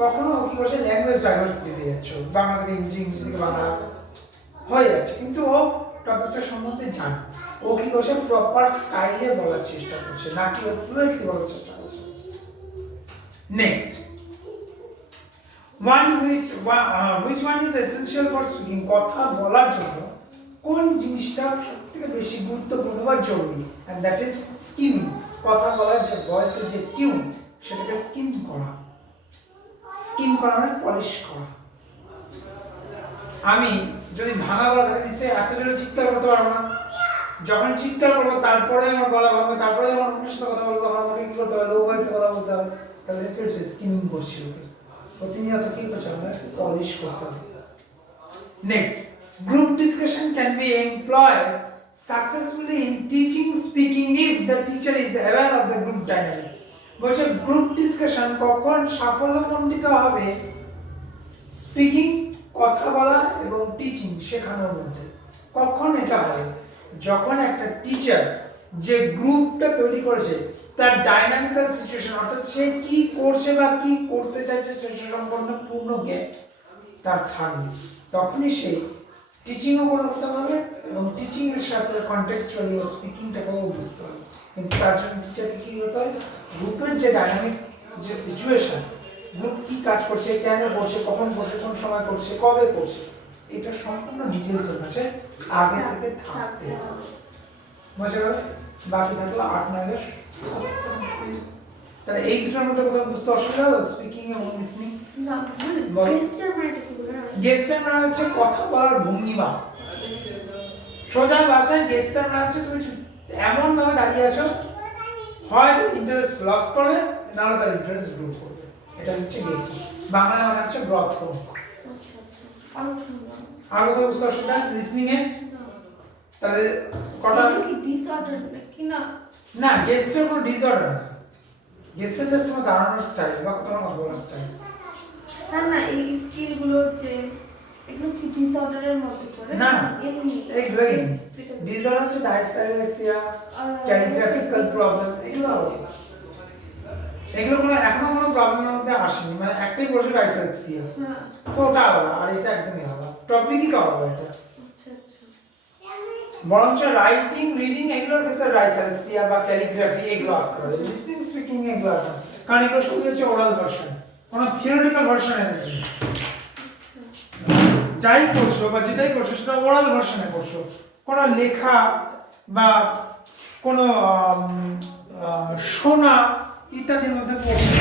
কখনো কি করছে ল্যাঙ্গুয়েজ ডাইভার্সিটি হয়ে যাচ্ছে, বাংলা থেকে ইংরেজি, ইংরেজি থেকে বাংলা হয়ে যাচ্ছে, কিন্তু ও টপিকটা সম্বন্ধে জানে, ও কি করছে প্রপার স্টাইলে বলার চেষ্টা করছে, না কি ও ফ্লুয়েন্টলি বলার চেষ্টা করছে। Next, which one is essential for speaking, কথা বলার জন্য কোন জিনিসটা সবথেকে বেশি গুরুত্বপূর্ণ বা জরুরি, and that is skimming, কথা বলার যে ভয়েসের যে টিউন সেটাকে স্কিম করা। স্কিম করা মানে পলিশ করা। আমি যদি ভাঙা গলা থাকে নিশ্চয়ই এত জোরে চিৎকার করতে পারবো না, যখন চিৎকার করবো তারপরে আমার গলা ভাঙবে, তারপরে আমার অন্যের সাথে কথা বলবো, তখন আমাকে কি করতে হবে লো ভয়েসে কথা বলতে হবে, তাহলে এটা হচ্ছে স্কিমিং করছি, ওকে প্রতিনিয়ত কি করছে আমরা পলিশ করতে হবে। Next, group discussion can be employed successfully in teaching speaking if the teacher is aware of the group dynamics. বলছে গ্রুপ ডিসকাশন কখন সাফল্যমণ্ডিত হবে স্পিকিং কথা বলা এবং টিচিং শেখানোর মধ্যে। কখন এটা হবে? যখন একটা টিচার যে গ্রুপটা তৈরি করেছে তার ডাইনামিক্যাল সিচুয়েশন, অর্থাৎ সে কি করছে বা কি করতে চাইছে সে সম্পূর্ণ পূর্ণ জ্ঞান তার থাকবে, তখনই সে টিচিংও করতে পারবে এবং টিচিং এর সাথে কনটেক্সচুয়ালি ও স্পিকিংটাকেও বুঝতে হবে। কিন্তু তার জন্য টিচারকে কি হতে হয় গ্রুপের যে ডাইনামিক যে সিচুয়েশন, গ্রুপ কি কাজ করছে, কেন করছে, কখন করছে, কোন সময় করছে, কবে করছে, এটা সম্পূর্ণ ডিটেলস এর কাছে আগে থেকে থাকতে হবে। বুঝে গেল? বাকি থাকলো 8-9 তাহলে এই দুটোর মধ্যে কোথাও বুঝতে অসুবিধা হলো স্পিকিং এবং লিসনিং? না, গেস্টার মানে কি বলে? গেস্টার মানে হচ্ছে কথা বলার ভঙ্গিমা। সোজা ভাষায় গেস্টার মানে হচ্ছে তুমি এমন ভাবে দাঁড়িয়ে আছো হয় ইন্টারেস্ট লস করবে, নাহলে তার ইন্টারেস্ট গ্রো করবে। এটা হচ্ছে বেসিক। বাংলায় মানে হচ্ছে গ্রথ হোম। আচ্ছা আচ্ছা, আরো শুনলাম। আর কোথাও বুঝতে অসুবিধা লিসনিং এ? তাহলে কটা? এগুলো কি ডিসঅর্ডার নাকি না? না, গেস্টের কোনো ডিসঅর্ডার না। গেস্টের জাস্ট তোমার দাঁড়ানোর স্টাইল বা তোমার কথা বলার স্টাইল। না না, এই স্কিলগুলো হচ্ছে এগুলো কি ডিসঅর্ডারের মধ্যে পড়ে? না, এমনি এইগুলো ডিসঅর্ডার হচ্ছে ডাইসলেক্সিয়া, ক্যালিগ্রাফিক্যাল প্রবলেম, এগুলো এগুলো কোনো এখনো কোনো প্রবলেমের মধ্যে আসেনি, মানে একটাই বলছে ডাইসলেক্সিয়া, হ্যাঁ। তো ওটা আলাদা, আর এটা একদমই আলাদা, টপিকই তো আলাদা এটা। আচ্ছা আচ্ছা। বরঞ্চ রাইটিং রিডিং এগুলোর ক্ষেত্রে ডাইসলেক্সিয়া বা ক্যালিগ্রাফি এগুলো আসতে পারে, লিসনিং স্পিকিং এগুলো আসে না। কারণ এগুলো শুধু হচ্ছে ওরাল ভার্সন, কোনো থিওরিটিক্যাল ভার্সনে নেই। যাই করছো বা যেটাই করছো সেটা ওরাল ভার্সনে করছো, কোনো লেখা বা কোনো শোনা ইত্যাদির মধ্যে পড়ছো।